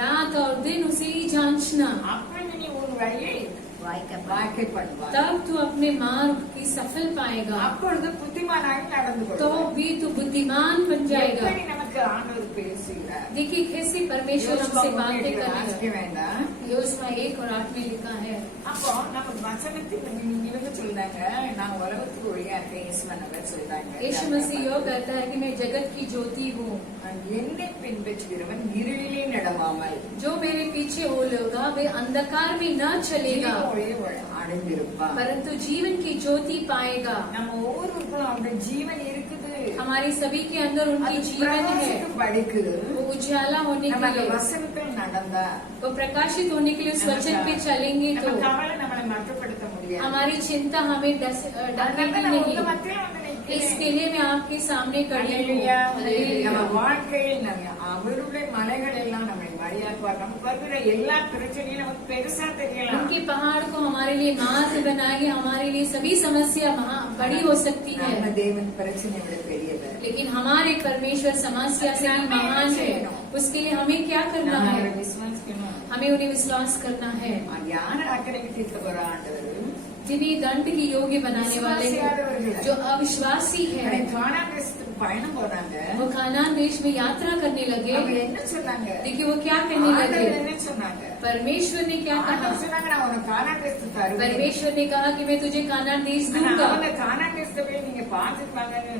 रात और दिन उसे ही जांचना, அப்படி நீ உன் வழியை வாய்க்கப்படும். வாழ்க்கை பண்ணுவாய். तब तू अपने मार्ग की सफल पाएगा, அப்பொழுது புத்திமானாக நடந்து तो கொள்வாய். भी तू बुद्धिमान बन जाएगा। எப்படி நமக்கு ஆண்டவர் பேசுகிறார்? देखिए कैसी परमेश्वर हमसे बातें कर வாசிக்க रहे हैं। வேண்டாம். योशुआ 1:8 में लिखा है, அப்போ நம்ம வசனத்தில் இவங்க சொல்றாங்க, நான் உலகத்துக்கு ஒளியா இருக்கேன், இயேசுவனவர் சொல்றாங்க. यीशु मसीह यो कहता है कि मैं जगत की ज्योति हूँ, என்னை பின்பற்றுகிறவன் இருளிலே நடவாமல் जो मेरे पीछे हो लेगा वे अंधकार में न चलेगा, ஜீவ ஒளியை அடைந்திருப்பான். परंतु जीवन की ज्योति पाएगा। நம்ம ஒவ்வொருவருக்கும் அந்த ஜீவன் இருக்குது. हमारे सभी के अंदर उनकी அது जीवन है, பிரகாசிக்கும் படிக்கு वो उजाला होने நம்ம के அந்த लिए, வசனத்தில் நடந்தா वो प्रकाशित होने के लिए उस वचन पे चलेंगे तो நம்ம கவலை நம்மளை மட்டுப்படுத்த முடியாது. हमारी चिंता हमें डरने அதனால की நான் உங்க नहीं। மத்தியில வந்து நிக்கிறேன். इसके लिए मैं आपके सामने खड़ी हूँ। அல்லேலூயா. हालेलुया। நம்ம வாழ்க்கையில் நம்ம அவருடைய மலைகள் எல்லாம் நம்மை வழியாக்குவார். நமக்கு வருகிற எல்லா பிரச்சனையும் நமக்கு பெருசா தெரியலாம். उनके पहाड़ को हमारे लिए मार्ग बनाएंगे, हमारे लिए सभी समस्या बड़ी हो सकती நம்ம है, தேவன் பிரச்சனை விட பெரியவர். लेकिन हमारे परमेश्वर समस्या से भी महान है। उसके लिए हमें क्या करना நம்ம है? அவரை விசுவாசிக்கணும். हमें उन्हें विश्वास करना है, யார் அக்கறைக்கு தீர்க்க போற ஆண்டவர்? जिन्हें दंड की योग्य बनाने वाले हैं, जो अविश्वासी है। கானான் தேசத்துக்கு பயணம் போறாங்க. वो खानान देश में यात्रा करने அவங்க लगे। என்ன சொன்னாங்க? देखिए वो क्या कहने ஆண்டவர் लगे? என்ன சொன்னாங்க? परमेश्वर ने क्या कहा? ஆண்டவர் சொன்னாங்க, நான் உனக்கு கானான் தேசத்துக்கு தருவேன். परमेश्वर ने कहा कि मैं तुझे कानान देश ஆனா दूंगा। அவங்க கானான் தேசத்தை போய் நீங்க பார்த்துப்பாங்கன்னு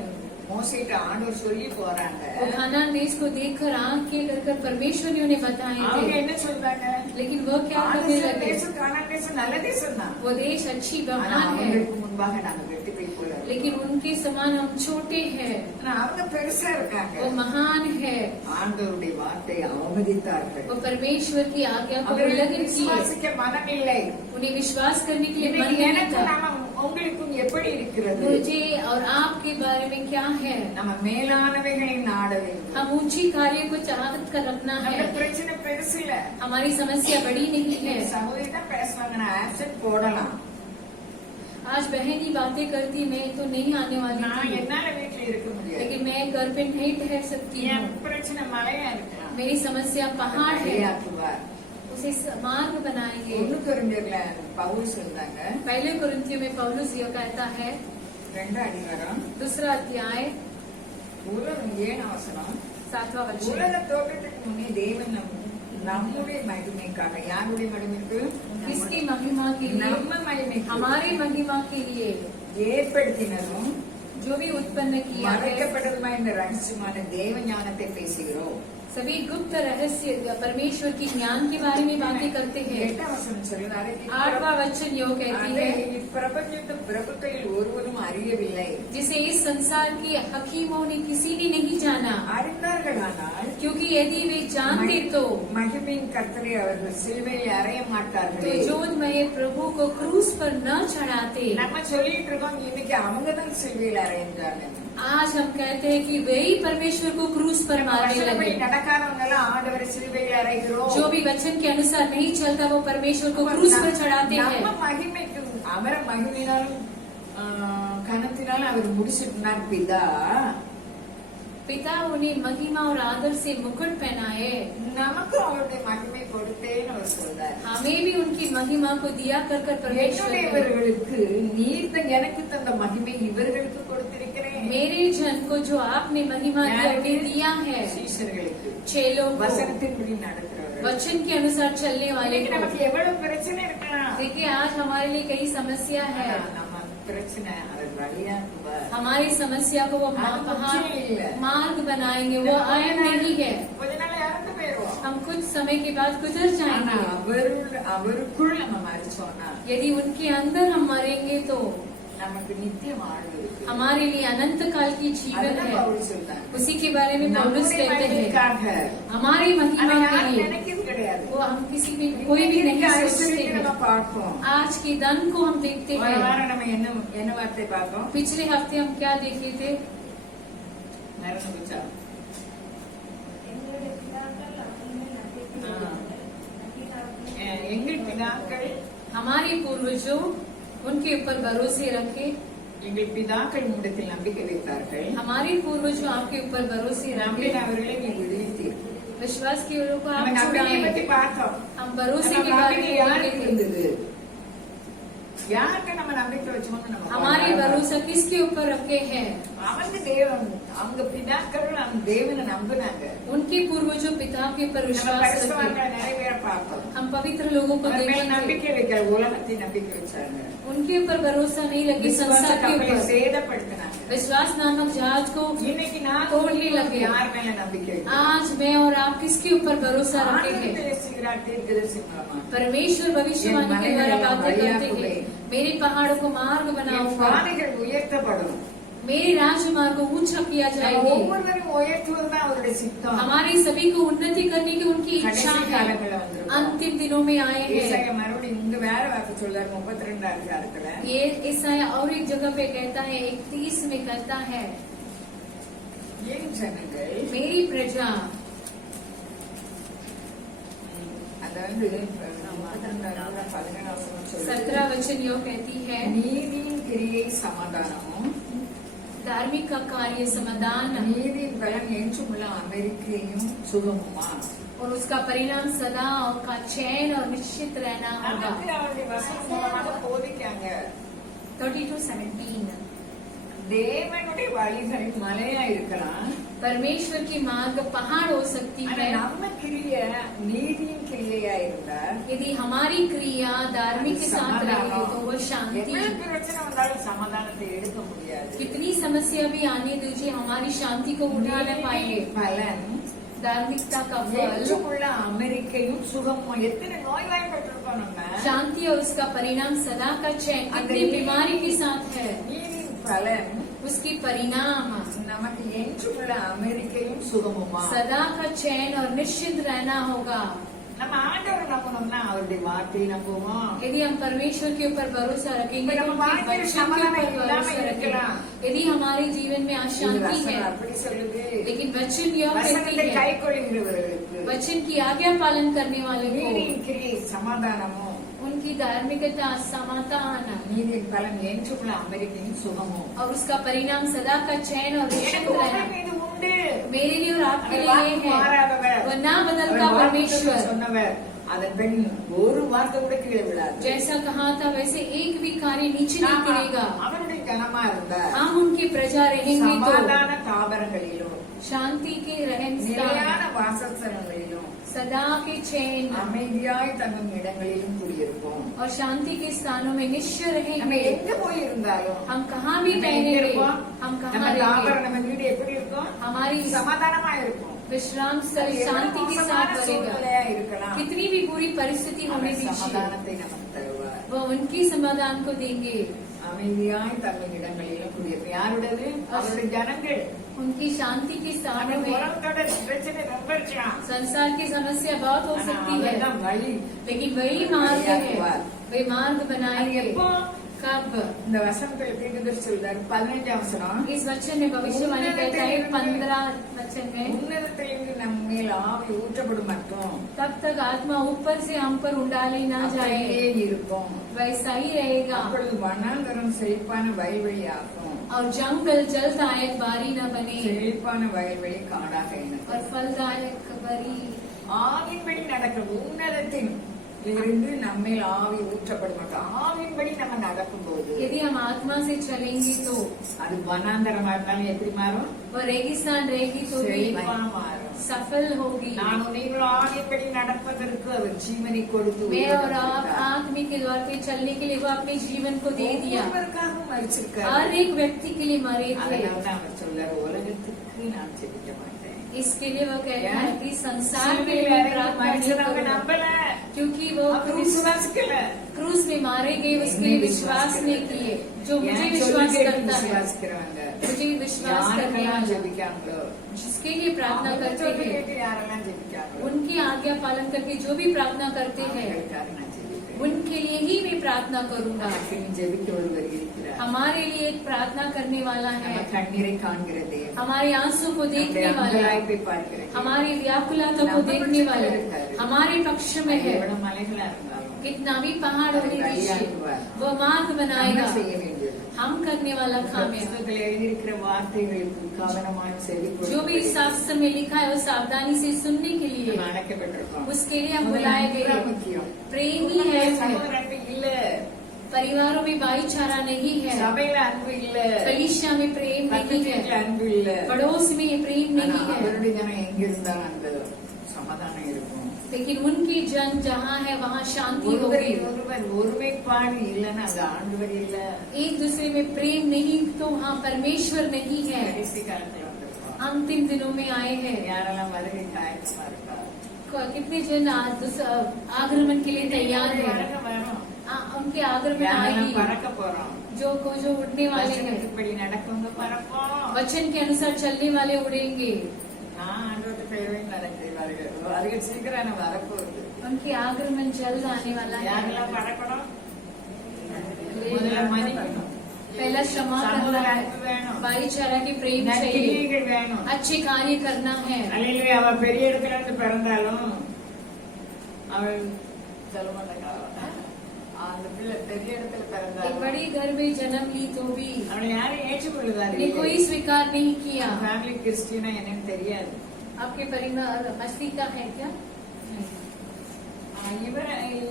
மோசேட்ட ஆண்டவர் சொல்லி போறாங்க. वो खानान देश को देखकर आंख के कर परमेश्वर ने उन्हें बताए அவங்க थे, என்ன சொல்றாங்க? लेकिन वो क्या करने लगे? தேசம் கானான் தேசம் நல்ல தேசம் தான். वो देश अच्छी ஆனா महान है, அவங்களுக்கு முன்பாக நாங்க வெட்டி போய் போல. लेकिन उनके समान हम छोटे हैं। ஆனா அவங்க பெருசா இருக்காங்க. वो महान है, ஆண்டவருடைய வார்த்தையை அவமதித்தார்கள். वो परमेश्वर की आज्ञा को அவர்கள் उल्लंघन किए, விசுவாசிக்க மனம் இல்லை. उन्हें विश्वास करने के लिए मन இன்னைக்கு नहीं எனக்கு था। நாம உங்களுக்கும் எப்படி இருக்கிறது? मुझे और आपके बारे में क्या है? நம்ம மேலானவைகளை நாட வேண்டும். हम ऊंची कार्य को चाहत कर रखना நம்ம है। பிரச்சனை பெருசு இல்ல. हमारी समस्या बड़ी नहीं है। சகோதரி தான் பேசுவாங்க, நான் ஆப்சென்ட் போடலாம். आज बहन ही बातें करती, मैं तो नहीं आने वाली நான் थी, என்னால வீட்டுல இருக்க முடியாது. लेकिन मैं घर पे नहीं ठहर सकती என் हूँ। பிரச்சனை மலையா இருக்கலாம். मेरी समस्या पहाड़ है, வழியாக்குவார். उसे मार्ग बनाएंगे। 1 கொரிந்தியர்ல பவுல் சொல்றாங்க, पहले कुरिन्थियों में पौलुस यह कहता है, 2 அதிகாரம் 2 अध्याय உலகம் 7 வசனம் 7वां वचन। உலக தோற்றத்துக்கு முன்னே தேவன் நம்முடைய மகிமைக்காக யாருடைய மகிமைக்கு किसकी महिमा के लिए? நம்ம மகிமைக்கு हमारी महिमा के लिए ஏற்படுத்தினதும் जो भी उत्पन्न किया है, மறைக்கப்பட்டதுமா இந்த ரகசியமான தேவ ஞானத்தை பேசுகிறோம். सभी गुप्त रहस्य परमेश्वर की ज्ञान के बारे में बातें करते हैं। 8 வசனம் சொல்லுது 8वां वचन यो कहती அதை है, இப்பிரபஞ்சத்து பிரபுக்களில் ஒருவரும் அறியவில்லை. जिसे इस संसार की हकीमों ने किसी ने नहीं जाना, அறிந்தார்களானால் क्योंकि यदि वे जानते तो மகிமையின் கர்த்தரை அவர்கள் சிலுவையில் அறைய तो மாட்டார்கள். जोधमय प्रभु को क्रूस पर न चढ़ाते। நம்ம சொல்லிட்டு இருக்கோம் இன்னைக்கு அவங்கதான் சிலுவையில் அறைஞ்சாங்க. आज हम कहते हैं कि वही परमेश्वर को क्रूस पर मारने வசனப்படி लगे। நடக்காதவங்க எல்லாம் ஆண்டவரை சிலுவையில் அறைகிறோம். जो भी वचन के अनुसार नहीं चलता वो परमेश्वर को क्रूस पर चढ़ाते हैं। நம்ம மகிமைக்கு அவர மகிமையினாலும் கனத்தினாலும் அவர் முடிச்சிட்டார் பிதா. पिता उन्हें महिमा और आदर से मुकुट पहनाए, நமக்கும் அவருடைய மகிமை கொடுத்தேன்னு அவர் சொல்றார். हमें भी उनकी महिमा को दिया कर परमेश्वर ने, என்னுடையவர்களுக்கு நீர் எனக்கு தந்த மகிமை இவர்களுக்கு கொடுத்திருக்கிறேன். मेरे जन को जो आपने महिमा दी दिया है, சீஷர்களுக்கு चेलों को, வசனத்தின்படி நடக்கிறவர்கள். वचन के अनुसार चलने वाले இன்னைக்கு को। நமக்கு எவ்வளவு பிரச்சனை இருக்கலாம். देखिए आज हमारे लिए कई समस्या है, நம்ம பிரச்சனை அவர் வழியாக்குவார். हमारी समस्या को वो मार्ग बनाएंगे, वो आयन नहीं है। கொஞ்ச நாள் இறந்து போயிருவோம். हम कुछ समय के बाद गुजर ஆனா जाएंगे। அவருக்குள் நம்ம மறிச்சோம்னா यदि उनके अंदर हम मरेंगे तो நமக்கு நித்திய வாழ்வு இருக்கு. हमारे लिए अनंत काल की जीवन அதுதான் है। பவுல் சொல்றாங்க. उसी के बारे में पौलुस நம்முடைய कहते हैं, மகிமைக்காக. हमारी ஆனா महिमा के யாரும் लिए। நினைக்கிறது கிடையாது. वो हम किसी भी कोई भी नहीं இன்னைக்கு सोचते ஐஸ்வர்யத்தை நம்ம हैं। பார்ப்போம். आज के धन को हम देखते ஒரு हैं। வாரம் நம்ம என்ன வார்த்தை பார்த்தோம்? पिछले हफ्ते हम क्या देखे थे? மறந்து போச்சா? எங்களுடைய பிதாக்கள் அவர்கள் நம்பிக்கை எங்கள் பிதாக்கள் हमारे पूर्वजों उनके ऊपर भरोसे रखे, எங்கள் பிதாக்கள் உம்மிடத்தில் நம்பிக்கை வைத்தார்கள். हमारे पूर्वजों आपके ऊपर भरोसे रखे, நம்பினவர்களை நீ விடுவித்தீர். विश्वास के लोगों को நம்ம आप நம்பிக்கையை பத்தி छुड़ाए। பார்த்தோம். हम भरोसे நம்ம के बारे நம்பிக்கை में யாருக்கு देखे थे। இருந்தது? யாருக்கு நம்ம நம்பிக்கை வச்சோம்னு நம்ம हमारी பார்க்கலாம். भरोसा किसके ऊपर रखे हैं? அவங்க தேவன் அவங்க பிதாக்கள் அந்த தேவனை நம்பினாங்க. उनके पूर्वजों पिता के ऊपर நம்ம विश्वास பரிசுத்தவான்களை रखे। நிறைய பேரை பார்த்தோம். हम पवित्र लोगों को அவர் மேல देखे थे। நம்பிக்கை வைக்கிற உலகத்தை நம்பிக்கை வச்சாங்க. उनके ऊपर भरोसा नहीं लगे, விசுவாச संसार के கப்பலை ऊपर சேதப்படுத்தினாங்க. विश्वास नामक जहाज को। இன்னைக்கு நான் तोड़ने लगे। யார் மேல நம்பிக்கை வைக்கிறோம்? आज मैं और आप किसके ऊपर भरोसा रखे ஆண்டவர் हैं? பேசுகிறார் தீர்க்கதரிசி மூலமா. परमेश्वर भविष्यवाणी के द्वारा बातें करते हैं, मेरे पहाड़ों को मार्ग என் बनाऊंगा, பாதைகள் உயர்த்தப்படும். मेरे राजमार्ग को ऊंचा किया நம்ம जाएगा। ஒவ்வொருவரும் உயர்த்துவதுதான் அவருடைய சித்தம். हमारे सभी को उन्नति करने की उनकी इच्छा கடைசி है। காலங்கள்ல வந்திருக்கோம். अंतिम दिनों में आए हैं। ஏசாயா மறுபடியும் இங்க வேற வாக்கு சொல்றாரு 32 அதிகாரத்துல. ये ईसाया और एक जगह पे कहता है, 31 में कहता है, என் ஜனங்கள் मेरी प्रजा, அது வந்து 17 சொல்லுது. 17 वचन यो कहती है, நீதியின் கிரியை சமாதானமும் धार्मिक का कार्य समाधान நீதியின் பலன் என்றுமுள்ள அமெரிக்கையும் சுகமுமா. और उसका परिणाम सदा और का चैन और निश्चित रहना होगा। நமக்கு அவருடைய வசனம் மூலமாக போதிக்காங்க. 32:17 தேவனுடைய வழிகள் மலையா இருக்கலாம். परमेश्वर की मार्ग पहाड़ हो सकती ஆனா है, நம்ம கிரிய நீதியின் கிரியையா இருந்தா यदि हमारी क्रिया धार्मिक के साथ रहे तो वो शांति। எவ்வளவு பிரச்சனை வந்தாலும் சமாதானத்தை எடுக்க முடியாது. कितनी समस्या भी आने दीजिए, हमारी शांति को उठा न पाएंगे। பலன் धार्मिकता का फल என்றுமுள்ள அமெரிக்கையும் சுகமும். எத்தனை நோய்வாய்ப்பட்டிருக்கோம் நம்ம. शांति और उसका परिणाम सदा का चैन कितनी बीमारी के साथ है, நீதியின் பலன் उसकी परिणाम நமக்கு என்றுமுள்ள அமெரிக்கையும் சுகமுமா. सदा का चैन और निश्चित रहना होगा। நம்ம ஆண்டவரை நம்பணும்னா அவருடைய வார்த்தையை நம்புவோம். यदि हम परमेश्वर के ऊपर भरोसा रखेंगे तो उनके वचन के ऊपर भरोसा रखेंगे। यदि हमारे जीवन में இது अशांति வசனம் है, அப்படி சொல்லுது. लेकिन वचन यह कहती வசனத்தை है, கை கொள்கிறவர்களுக்கு वचन की आज्ञा पालन करने वाले को நீதியின் கிரியை சமாதானமும் उनकी धार्मिकता समाधान நீதியின் பலன் என்றுமுள்ள அமெரிக்கையும் சுகமும். और उसका परिणाम सदा का चैन और निश्चित எனக்கு உங்கள் रहना மீது உண்டு. मेरे लिए और आपके அவர் लिए வாக்கு है। மாறாதவர். वो ना அவர் बदलता வாக்குத்தத்தம் परमेश्वर, சொன்னவர். அதன் பின் ஒரு வார்த்தை கூட கீழே விடாது. जैसा कहा था वैसे एक भी कार्य नीचे नहीं गिरेगा. அவனுடைய கனமா இருந்தா हम उनकी प्रजा रहेंगे तो சமாதான தாபரங்களிலும் शांति के रहन நிலையான स्थान, வாசஸ்தலங்களிலும் सदा के चैन அமைதியாய் தங்கும் இடங்களிலும் குடியிருப்போம். और शांति के स्थानों में निश्चय நம்ம रहेंगे. எங்க போய் இருந்தாலும் हम कहाँ भी நம்ம எங்க रहेंगे, இருப்போம்? हम நம்ம कहाँ रहेंगे, தாபரம் நம்ம வீடு எப்படி இருக்கும்? हमारी சமாதானமா இருக்கும். विश्राम स्थल அது शांति के எவ்வளவு साथ மோசமான बनेगा. சூழ்நிலையா இருக்கலாம், कितनी भी बुरी परिस्थिति होने அவன் दीजिए, சமாதானத்தை நமக்கு தருவார். वो उनकी समाधान को देंगे. அமைதியாய் தங்கும் இடங்களிலும் குடியிருக்கும். யாருடையது? அவருடைய ஜனங்கள். उनकी शांति के स्थानों में. உலகத்தோட பிரச்சனை ரொம்ப இருக்கலாம். संसार की समस्या बहुत हो ஆனா सकती है, அவர்தான் வழி. लेकिन वही मार्ग है, वे मार्ग அது बनाएंगे. எப்போ? कब? இந்த வசனத்துல தீர்க்கதரிசி சொல்றாரு 15ஆம் வசனம், इस वचन में भविष्यवाणी कहता है 15 वचन में, உன்னதத்திலிருந்து நம்ம மேல் ஆவி ஊற்றப்படும் மட்டும் तब तक आत्मा ऊपर से हम पर उंडाली ना அப்படியே जाए, இருக்கும். वैसा ही रहेगा. அப்பொழுது வனாந்தரம் செழிப்பான வயல்வெளியாகும். और जंगल जलदायक बारी न बने செழிப்பான வயல்வெளி காடாக எண்ணப்படும். और फलदायक बरी. ஆவின்படி நடக்கும் உன்னதத்தின் இருந்து நம்மேல் ஆவி ஊற்றப்படும் மட்டும் ஆவின்படி நம்ம நடக்கும் போது यदि हम आत्मा से चलेंगे तो அது வனாந்தரமா இருந்தாலும் எப்படி மாறும்? वो रेगिस्तान रहेगी तो भी செழிப்பா மாறும். सफल होगी. நானும் நீங்களும் ஆவின்படி நடப்பதற்கு அவர் ஜீவனை கொடுத்து मैं और உயிரை आप கொடுத்தார். आत्मा के द्वार पे चलने के लिए वो अपने जीवन को दे दिया. ஒவ்வொருவருக்காகவும் மரிச்சிருக்கார். हर एक व्यक्ति के लिए मरे थे. அதனால தான் அவர் சொல்றாரு, உலகத்துக்கு நான் ஜெபிக்க மாட்டேன். इसके लिए वो कहता है कि संसार के சிலுவையில் लिए இறங்கி प्रार्थना नहीं மரிச்சவங்க करूंगा. நம்பல, क्योंकि वो அவர் விசுவாசிக்கல. क्रूस में मारे गए उसके लिए विश्वास नहीं किए. जो मुझे ஏன் विश्वास சொல்லுங்க, करता है, விசுவாசிக்கிறவங்க मुझे विश्वास करने யாரெல்லாம் वाला, ஜெபிக்காங்களோ, जिसके लिए प्रार्थना அவங்க करते சொல்றதை हैं, கேட்டு யாரெல்லாம் ஜெபிக்காங்களோ, उनकी आज्ञा पालन करके जो भी प्रार्थना करते हैं, அவங்களுக்காக நான் ஜெபிப்பேன். उनके लिए ही मैं प्रार्थना करूंगा. எனக்கு நீ ஜெபிக்க ஒருவர் இருக்கிறார். हमारे लिए एक प्रार्थना करने वाला நம்ம है, கண்ணீரை காண்கிற தேவன், हमारे आंसू को देखने நம்முடைய वाला, அங்கலாய்ப்பை பார்க்கிற தேவன். हमारी व्याकुलता को देखने वाला, हमारे पक्ष में है. எவ்வளவு மலைகளா இருந்தாலும் कितना भी पहाड़ होने दीजिए, वो मार्ग நம்ம बनाएगा. செய்ய வேண்டியது. हम करने वाला काम है. புத்தகத்தில் எழுதியிருக்கிற வார்த்தைகளுக்கு கவனமாய் செவி जो भी शास्त्र में लिखा है वो सावधानी से सुनने के लिए, நம்ம அழைக்கப்பட்டிருக்கோம். उसके लिए हम बुलाए गए. அதுதான் முக்கியம். प्रेम ही है, சமூக அன்பு இல்ல, परिवारों में भाईचारा नहीं है, சபையில அன்பு இல்ல, कलीसिया में प्रेम नहीं பக்கத்து வீட்டுல है, அன்பு இல்ல. पड़ोस में प्रेम ஆனா नहीं है. அவருடைய ஜனம் எங்க இருந்தாலும் அந்த சமாதானம் இருக்கும். लेकिन उनकी जन जहाँ है वहाँ शांति ஒருவர் होगी. ஒருவர் ஒருமைப்பாடு இல்லைன்னா அது ஆண்டவர் இல்ல. एक दूसरे में प्रेम नहीं तो वहाँ परमेश्वर नहीं है. கடைசி காலத்துல வந்திருக்கோம். अंतिम दिनों में आए हैं. யாரெல்லாம் வருகை காயமா இருக்கா? कितने जन आगमन के लिए तैयार है. வரங்க வரும். उनके आगमन யாரெல்லாம் आएगी. பறக்க போறோம்? जो उड़ने वाले हैं, வசனத்துப்படி நடக்கவங்க பறப்போம். वचन के अनुसार चलने वाले उड़ेंगे. நான் ஆண்டவர்கிட்ட பேரவே நடக்கிறார்கள். அதுக்கு சீக்கிரம் வரப்போகுது. उनके आगमन जल्द आने वाला யாரெல்லாம் है. பறக்கணும்? முதல்ல மதிக்கணும். पहला क्षमा சமூக करना है, அன்பு வேணும். भाईचारा की प्रेम चाहिए, நற்கிரியைகள் வேணும். अच्छे कार्य करना है. அல்லேலூயா. அவ பெரிய இடத்துல இருந்து பிறந்தாலும் அவள் சொல்லுமாட்டா, அந்த பிள்ளை பெரிய இடத்துல एक பிறந்தாலும் बड़ी घर में जन्म ली तो भी அவளை யாரும் ஏற்றுக்கொள்ளுதாரு. ने कोई स्वीकार नहीं किया. ஃபேமிலி கிறிஸ்டினா என்னன்னு தெரியாது. आपके परिवार मसीह का है क्या?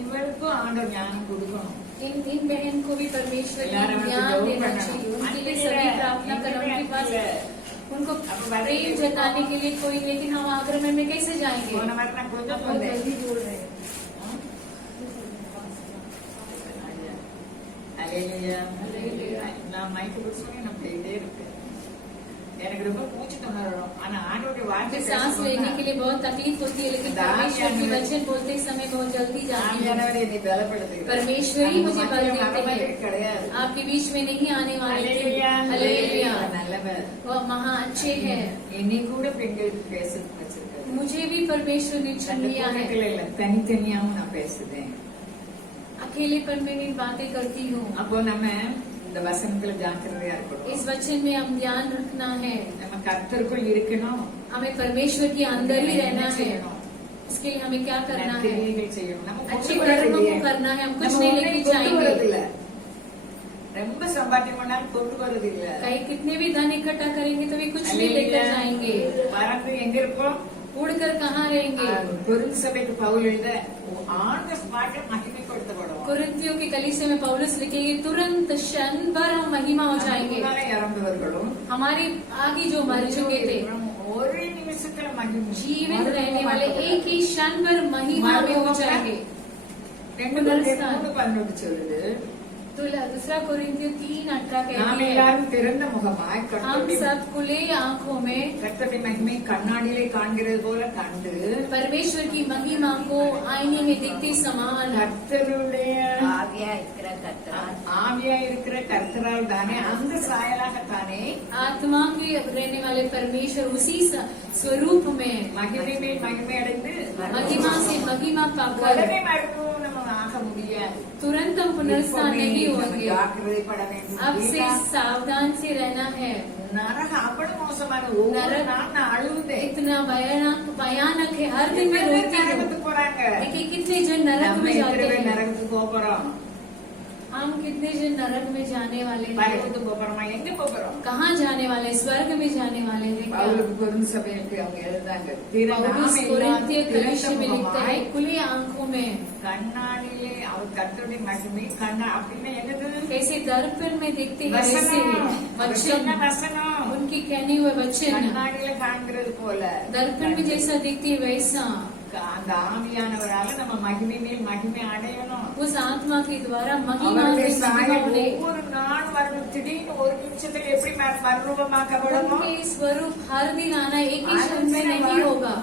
இவருக்கும் ஆண்டவர் ஞானம் கொடுக்கணும். इन बहन को भी परमेश्वर எல்லாரும் की வந்து ज्ञान ஜெபம் देना பண்ணணும். चाहिए. उनके लिए அன்பிலே, सभी प्रार्थना करना, இன்றுமே उनके पास அன்பிலே. उनको अब बात प्रेम ये जताने देखो। के लिए कोई, लेकिन हम आगमन में कैसे जाएंगे? போன வாரம் நான் கொஞ்சம் बहुत வந்தேன். जल्दी बोल रहे हैं. அல்லேலூயா. நான் மைக்கு புடிச்சோன்னே நான் போயிட்டே இருப்பேன். எனக்கு ரொம்ப மூச்சு திணறணும். ஆனா ஆண்டவருடைய வார்த்தை मुझे सांस लेने के लिए बहुत तकलीफ होती है, लेकिन परमेश्वर की वचन बोलते समय बहुत जल्दी जाती है. ஆவியானவர் என்னை பலப்படுத்துகிறார். परमेश्वर ही मुझे बल நம்ம देते மத்தியில हैं. கிடையாது. आपके बीच में नहीं आने वाले थे. அல்லேலூயா. हालेलुया. நல்லவர். वो महा अच्छे हैं. என்னை கூட பெண்களுக்கு பேச வச்சிருக்காரு. मुझे भी परमेश्वर ने चुन அந்த लिया है. கூட்டத்துல இல்ல, தனித்தனியாவும் நான் பேசுறேன். अकेलेपन में भी बातें करती हूँ. அப்போ நம்ம இந்த வசனத்துல ஜாக்கிரதையா இருக்கணும். इस वचन में हम ध्यान रखना है. நம்ம கர்த்தருக்குள் இருக்கணும். हमें परमेश्वर के अंदर ही रहना என்ன है. செய்யணும்? इसके लिए हमें क्या करना है? நற்கிரியைகள் செய்யணும். நம்ம अच्छे கொண்டு வரது कर्मों को இல்லையே. करना है. हम कुछ நம்ம नहीं ஒன்றையும் लेके கொண்டு வரது जाएंगे. இல்ல. ரொம்ப சம்பாத்தியம் பண்ணாலும் கொண்டு வரது இல்ல. कहीं कितने भी धन इकट्ठा करेंगे तो वे कुछ नहीं लेकर जाएंगे. பறந்து எங்க இருப்போம்? उड़कर कहाँ रहेंगे? கொரிந்து சபைக்கு பவுல் எழுத ஆன் த ஸ்பாட் மகிமைப்படுத்தப்படுவோம். कुरिन्थियों के कलीसिया में पौलुस लिखेंगे तुरंत क्षण भर हम महिमा हो जाएंगे. முன்னாலே இறந்தவர்களும் हमारे आगे जो मर चुके थे ஒரே நிமிஷத்துல மகிமை जीवित रहने वाले एक ही क्षण भर महिमा में हो जाएंगे. 2:13 சொல்லுது, दूसरा कुरिन्थियों 3:18 நாம் कहती है எல்லாரும் திறந்த முகமாய் हम கர்த்தருடைய सब खुले आंखों में கர்த்தருடைய மகிமை கண்ணாடியிலே காண்கிறது போல கண்டு परमेश्वर की महिमा को आईने में देखते समान கர்த்தருடைய ஆவியா இருக்கிற கர்த்தரால் ஆவியா இருக்கிற கர்த்தரால் தானே அந்த சாயலாகத்தானே आत्मा के रहने वाले परमेश्वर उसी स्वरूप में மகிமை மேல் மகிமை அடைந்து महिमा से महिमा पाकर உடனே மறுபடியும் நம்ம ஆக முடியாது. तुरंत हम पुनरुत्थान नहीं நம்ம होंगे. ஜாக்கிரதைப்பட வேண்டும். अब से सावधान से रहना है. நரக அவ்வளவு மோசமான ஒவ்வொரு நரக- நாள் நான் அழுதேன். इतना भयानक है. हर दिन मैं रोती हूँ. நரகத்துக்கு போறாங்க. देखिए कितने जन नरक நம்ம में எத்தனை जाते பேர் हैं. நரகத்துக்கு போறோம்? हम कितने जन नरक में जाने वाले हैं. பரலோகத்துக்கு போறோமா? எங்க போறோம்? कहाँ जाने वाले? स्वर्ग में जाने वाले हैं क्या? பவுலுக்கு கொரிந்து சபைக்கு அவங்க எழுதாங்க, पौलुस कोरिन्थियों कलीसिया में लिखता है திறந்த खुली आंखों में கண்ணாடியிலே அவர் கர்த்தருடைய மகிமை கண்ணா அப்படின்னா என்னது? कैसे दर्पण में देखते हैं वैसे வசனம். அவர் சொன்ன वचन வசனம் उनके कहने हुए वचन கண்ணாடியில காண்கிறது போல दर्पण में जैसा देखते हैं वैसा அந்த ஆவியானவரால நம்ம மகிமை மேல் மகிமை அடையணும். उस आत्मा के द्वारा महिमा அவருடைய में महिमा சாயல் होने ஒவ்வொரு நாள் வரணும். திடீர்னு ஒரு நிமிஷத்துல எப்படி மறுரூபமாக்கப்படணும்? उनके स्वरूप हर दिन आना एक ही क्षण में नहीं होगा.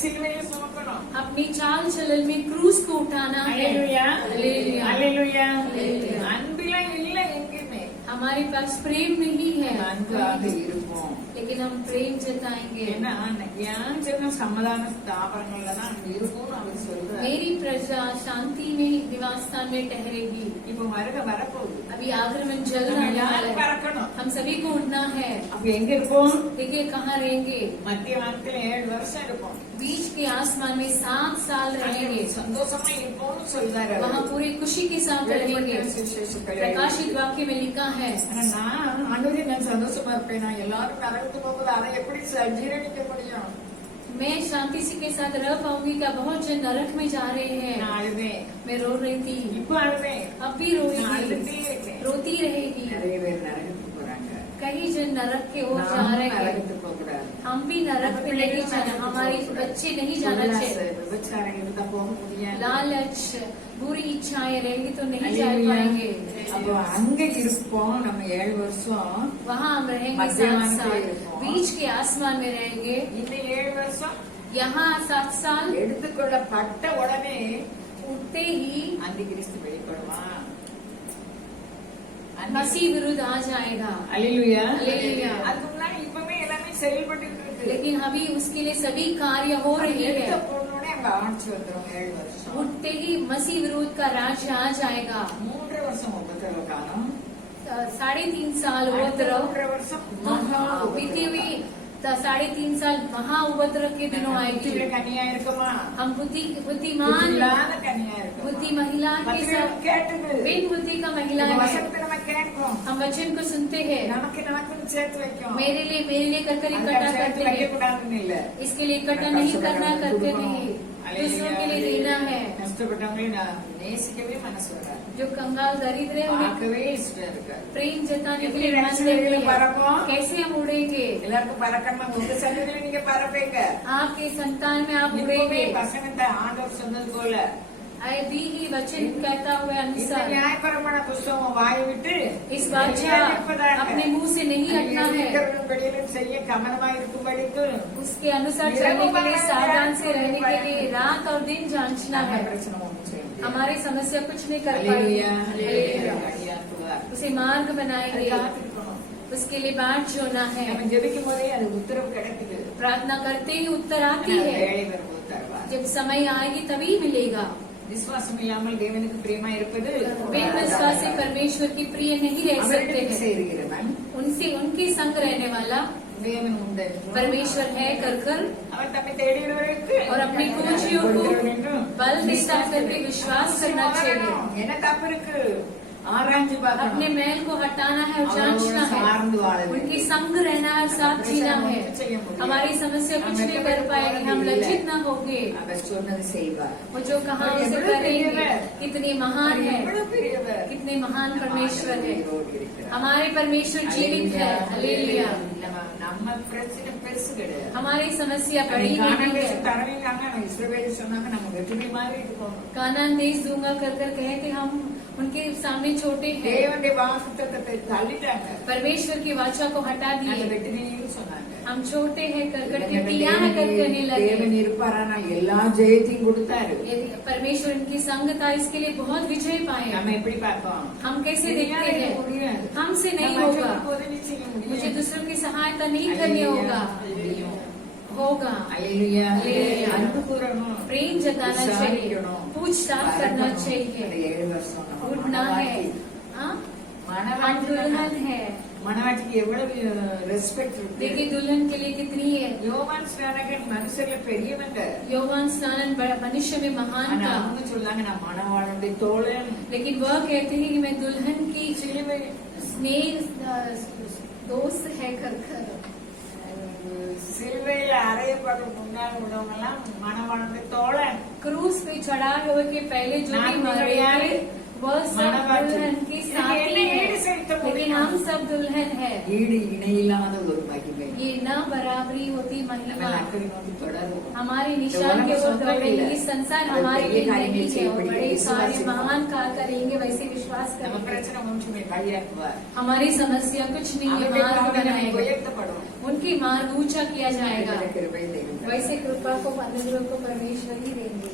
சிலுவையை சுமக்கணும். अपनी चाल चलन में क्रूस को उठाना है. அல்லேலூயா. அல்லேலூயா. அல்லேலூயா. அல்லேலூயா. அன்பில இல்ல எங்குமே हमारे पास प्रेम नहीं है அன்பாக இருப்போம். लेकिन हम प्रेम जताएंगे. ஏன்னா ஏன் சொன்ன சமாதான ஸ்தாபனங்கள்ல தான் இருக்கும்னு அவர் சொல்றாரு. मेरी प्रजा शांति में निवास स्थान में ठहरेगी. இப்ப வரப்போகுது. अभी आगमन जल நம்ம रहा எல்லாரும் है. பறக்கணும். हम सभी को उड़ना है. அப்ப எங்க இருப்போம்? देखिए कहाँ रहेंगे. மத்திய வானத்துல 7 வருஷம் இருப்போம். बीच के आसमान में 7 साल रहेंगे. சந்தோஷமா இருப்போம்னு சொல்றாரு அவர். वहाँ पूरी खुशी के साथ रहेंगे. प्रकाशित वाक्य में लिखा है ஆனா நான் ஆண்டவரே நான் சந்தோஷமா இருப்பேன். நான் எல்லாரும் நரகத்துக்கு போகும்போது அதை எப்படி ஜீரணிக்க முடியும்? मैं शांति से के साथ रह पाऊंगी क्या? बहुत जन नरक में जा रहे हैं. நான் அழுவேன். मैं रो रही थी. இப்ப அழுவேன். अब भी நான் रोएगी. அழுதுட்டே இருக்கேன். रोती रहेगी. நிறைய பேர் நரகத்துக்கு போறாங்க. कई जन नरक के ओर जा நாம रहे हैं. நரகத்துக்கு போக கூடாது. हम भी नरक में नहीं जाना. हमारे बच्चे नहीं जाना चाहिए. விபச்சாரம் இருந்தா போக முடியாது. लालच बुरी इच्छाएं रहेंगी तो नहीं जा அல்லேலூயா. पाएंगे. அப்போ அங்க இருப்போம். நம்ம 7 வருஷம் वहाँ हम रहेंगे मध्य 7 आसमान साल. पे இருப்போம். बीच के आसमान में रहेंगे. இந்த 7 வருஷம் यहाँ 7 साल எடுத்துக்கொள்ளப்பட்ட உடனே उठते ही அந்த கிறிஸ்து வெளிப்படுவான். मसीह विरुद्ध आ जाएगा. அல்லேலூயா. அல்லேலூயா. அதுக்கு முன்னாடி இப்பவே எல்லாமே செயல்பட்டு இருக்கு. लेकिन अभी उसके लिए सभी कार्य हो रही எடுத்த है. பொண்ணோட அங்க ஆட்சி வந்துடும் 7 வருஷம். उठते ही मसीह विरोध का राज्य आ जाएगा. 3 வருஷம் உபத்திரவ காலம். 3.5 साल उपद्रव. 3 வருஷம் மகா बीते हुए 3.5 साल महा उपद्रव के दिनों आएगी. கன்னியா இருக்குமா? हम बुद्धिमान இல்லாத கன்னியா இருக்குமா? बुद्धि महिला के பத்திரிகை साथ கேட்டது. बिन बुद्धि का இந்த महिला है. வசனத்தை நம்ம கேட்கிறோம். हम वचन को सुनते हैं. நமக்குன்னு சேர்த்து வைக்கும். मेरे लिए कर कर इकट्ठा அதுக்காக சேர்த்து करते வைக்க हैं. கூடாதுன்னு இல்ல. इसके लिए इकट्ठा नहीं करना करते नहीं. दूसरों के लिए देना है. கஷ்டப்பட்டவங்களை நான் நேசிக்கவே மனசு வராது. जो कंगाल दरिद्र है उन्हें பார்க்கவே இஷ்டம் இருக்காது. प्रेम जताने के எப்படி लिए मन ரட்சகர்களை नहीं है. பறப்போம்? कैसे हम उड़ेंगे? எல்லாருக்கும் பறக்கணும். உங்க சந்ததியில நீங்க பறப்பீங்க. आपके संतान में आप இப்பவே उड़ेंगे. வசனத்தை ஆண்டவர் சொன்னது போல यदि ही वचन कहता हुआ இந்த अनुसार நியாயப்பிரமாண புஸ்தகம் வாயை விட்டு इस बादशाह இருப்பதாக. अपने मुंह से नहीं हटना है. வெளியிலும் செய்ய கவனமா இருக்கும்படிக்கு उसके अनुसार चलने के लिए सावधान से रहने के लिए रात और दिन जांचना है. பிரச்சனை ஒன்றும் செய்ய முடியாது. हमारी समस्या कुछ नहीं कर पाएगी. அல்லேலூயா. हालेलुया. அடியாத்துவார். उसे मार्ग बनाएंगे. காத்திருக்கணும். उसके लिए बाट जोना है. நம்ம ஜெபிக்கும் போதே அது உத்தரவு கிடைக்குது. प्रार्थना करते ही उत्तर आती ஆனா है. வேலை வரும்போது தருவார். जब समय आएगी तभी मिलेगा. விசுவாசம் இல்லாமல் தேவனுக்கு பிரியமா இருப்பது बिन विश्वास से परमेश्वर की प्रिय नहीं रह सकते அவரிடத்தில் हैं. சேருகிறவன் उनसे उनके संग रहने वाला தேவன் உண்டு என்றும், परमेश्वर है कर कर அவர் தம்மை தேடுகிறவருக்கு और अपनी खोजियों को கொடுக்கிறவர் என்றும் बल देता करके विश्वास करना चाहिए. என்ன தப்பு இருக்கு? ஆராய்ஞ்சு अपने பார்க்கணும். मैल को हटाना है और அவரோட जांचना है, சார்ந்து வாழ उनके வேண்டும். संग रहना है और साथ जीना है। हमारी समस्या कुछ नहीं कर पाएंगे, हम लज्जित न होंगे। அவர் சொன்னது செய்வார். वो जो कहा और उसे एवढं करेंगे। பெரியவர். कितने महान है, எவ்வளவு பெரியவர். कितने महान परमेश्वर है। உயிரோடு இருக்கிறார். हमारे परमेश्वर जीवित है। हालेलुया। நம்ம பிரச்சனை பெருசு கிடையாது. हमारी समस्या बड़ी नहीं கானான் है। தேசம் தரவில்லைங்க, நம்ம இஸ்ரவேல் சொன்னாங்க நம்ம வெற்றி மாதிரி இருக்கோம். कानान देश दूंगा कर कर कहे थे, हम उनके सामने छोटे हैं। தேவனுடைய வாக்குத்தத்தத்தை தள்ளிட்டாங்க. परमेश्वर की वाचा को हटा நாங்க दिए। வெற்றின்னு சொன்னாங்க. हम छोटे हैं कर कर के तिया है कर करने लगे। தேவன் இருப்பாரானா எல்லா ஜெயத்தையும் கொடுத்தாரு. यदि परमेश्वर उनकी संग था, इसके लिए बहुत विजय पाए। நம்ம எப்படி பார்ப்போம்? हम कैसे देखते हैं? முடியாது. हमसे नहीं நம்ம होगा। மற்றவங்களுக்கு உதவி செய்ய முடியாது. मुझे दूसरों की सहायता नहीं करनी होगा। होगा। அல்லேலூயா. அல்லேலூயா। அன்பு கூறணும். प्रेम जताना चाहिए, விசாரிக்கணும். पूछताछ करना அந்த चाहिए, 7 வருஷம் நம்ம उठना है। மனவாட்டி. हाँ? हम மனவாட்டி दुल्हन है। மனவாட்டிக்கு எவ்வளவு ரெஸ்பெக்ட் இருக்கு. देखिए दुल्हन के लिए कितनी है। யோவான் ஸ்நானகன் மனுஷர்ல பெரியவங்க. योवान स्नानन मनुष्य में महान ஆனா था, அவங்க சொல்றாங்க நான் மனவாளனுடைய தோழன். लेकिन वह कहते हैं कि मैं दुल्हन की சிலுவை स्नेह दोस्त है कर कर। சிலுவையில அறையப்படும் முன்னால் உள்ளவங்க எல்லாம் மனவாளனுடைய தோழன். क्रूस पे चढ़ाए हुए के पहले जो भी नाम मरे निकलियारे, थे, वह सब मनावाटी। दुल्हन की साथी इन्हें है, ईड से तो लेकिन हम सब दुल्हन है। ஈடு இணையில்லாத ஒரு மகிமை. ये न बराबरी होती நம்ம महिमा। நக்கரை நோக்கி தொடருவோம். हमारे निशान के वो दौड़े, ये संसार हमारे लिए नहीं है, और बड़े कार्य महान कार्य करेंगे, वैसे विश्वास நம்ம करेंगे। பிரச்சனை ஒன்றுமே வழியாக்குவார். हमारी समस्या कुछ नहीं है, அவருடைய मार्ग பாதை நமக்கு बनाएगा, உயர்த்தப்படும். उनकी मार्ग ऊंचा किया जाएगा। கிருபை தெய்வம். वैसे कृपा को अनुग्रह को परमेश्वर ही देंगे।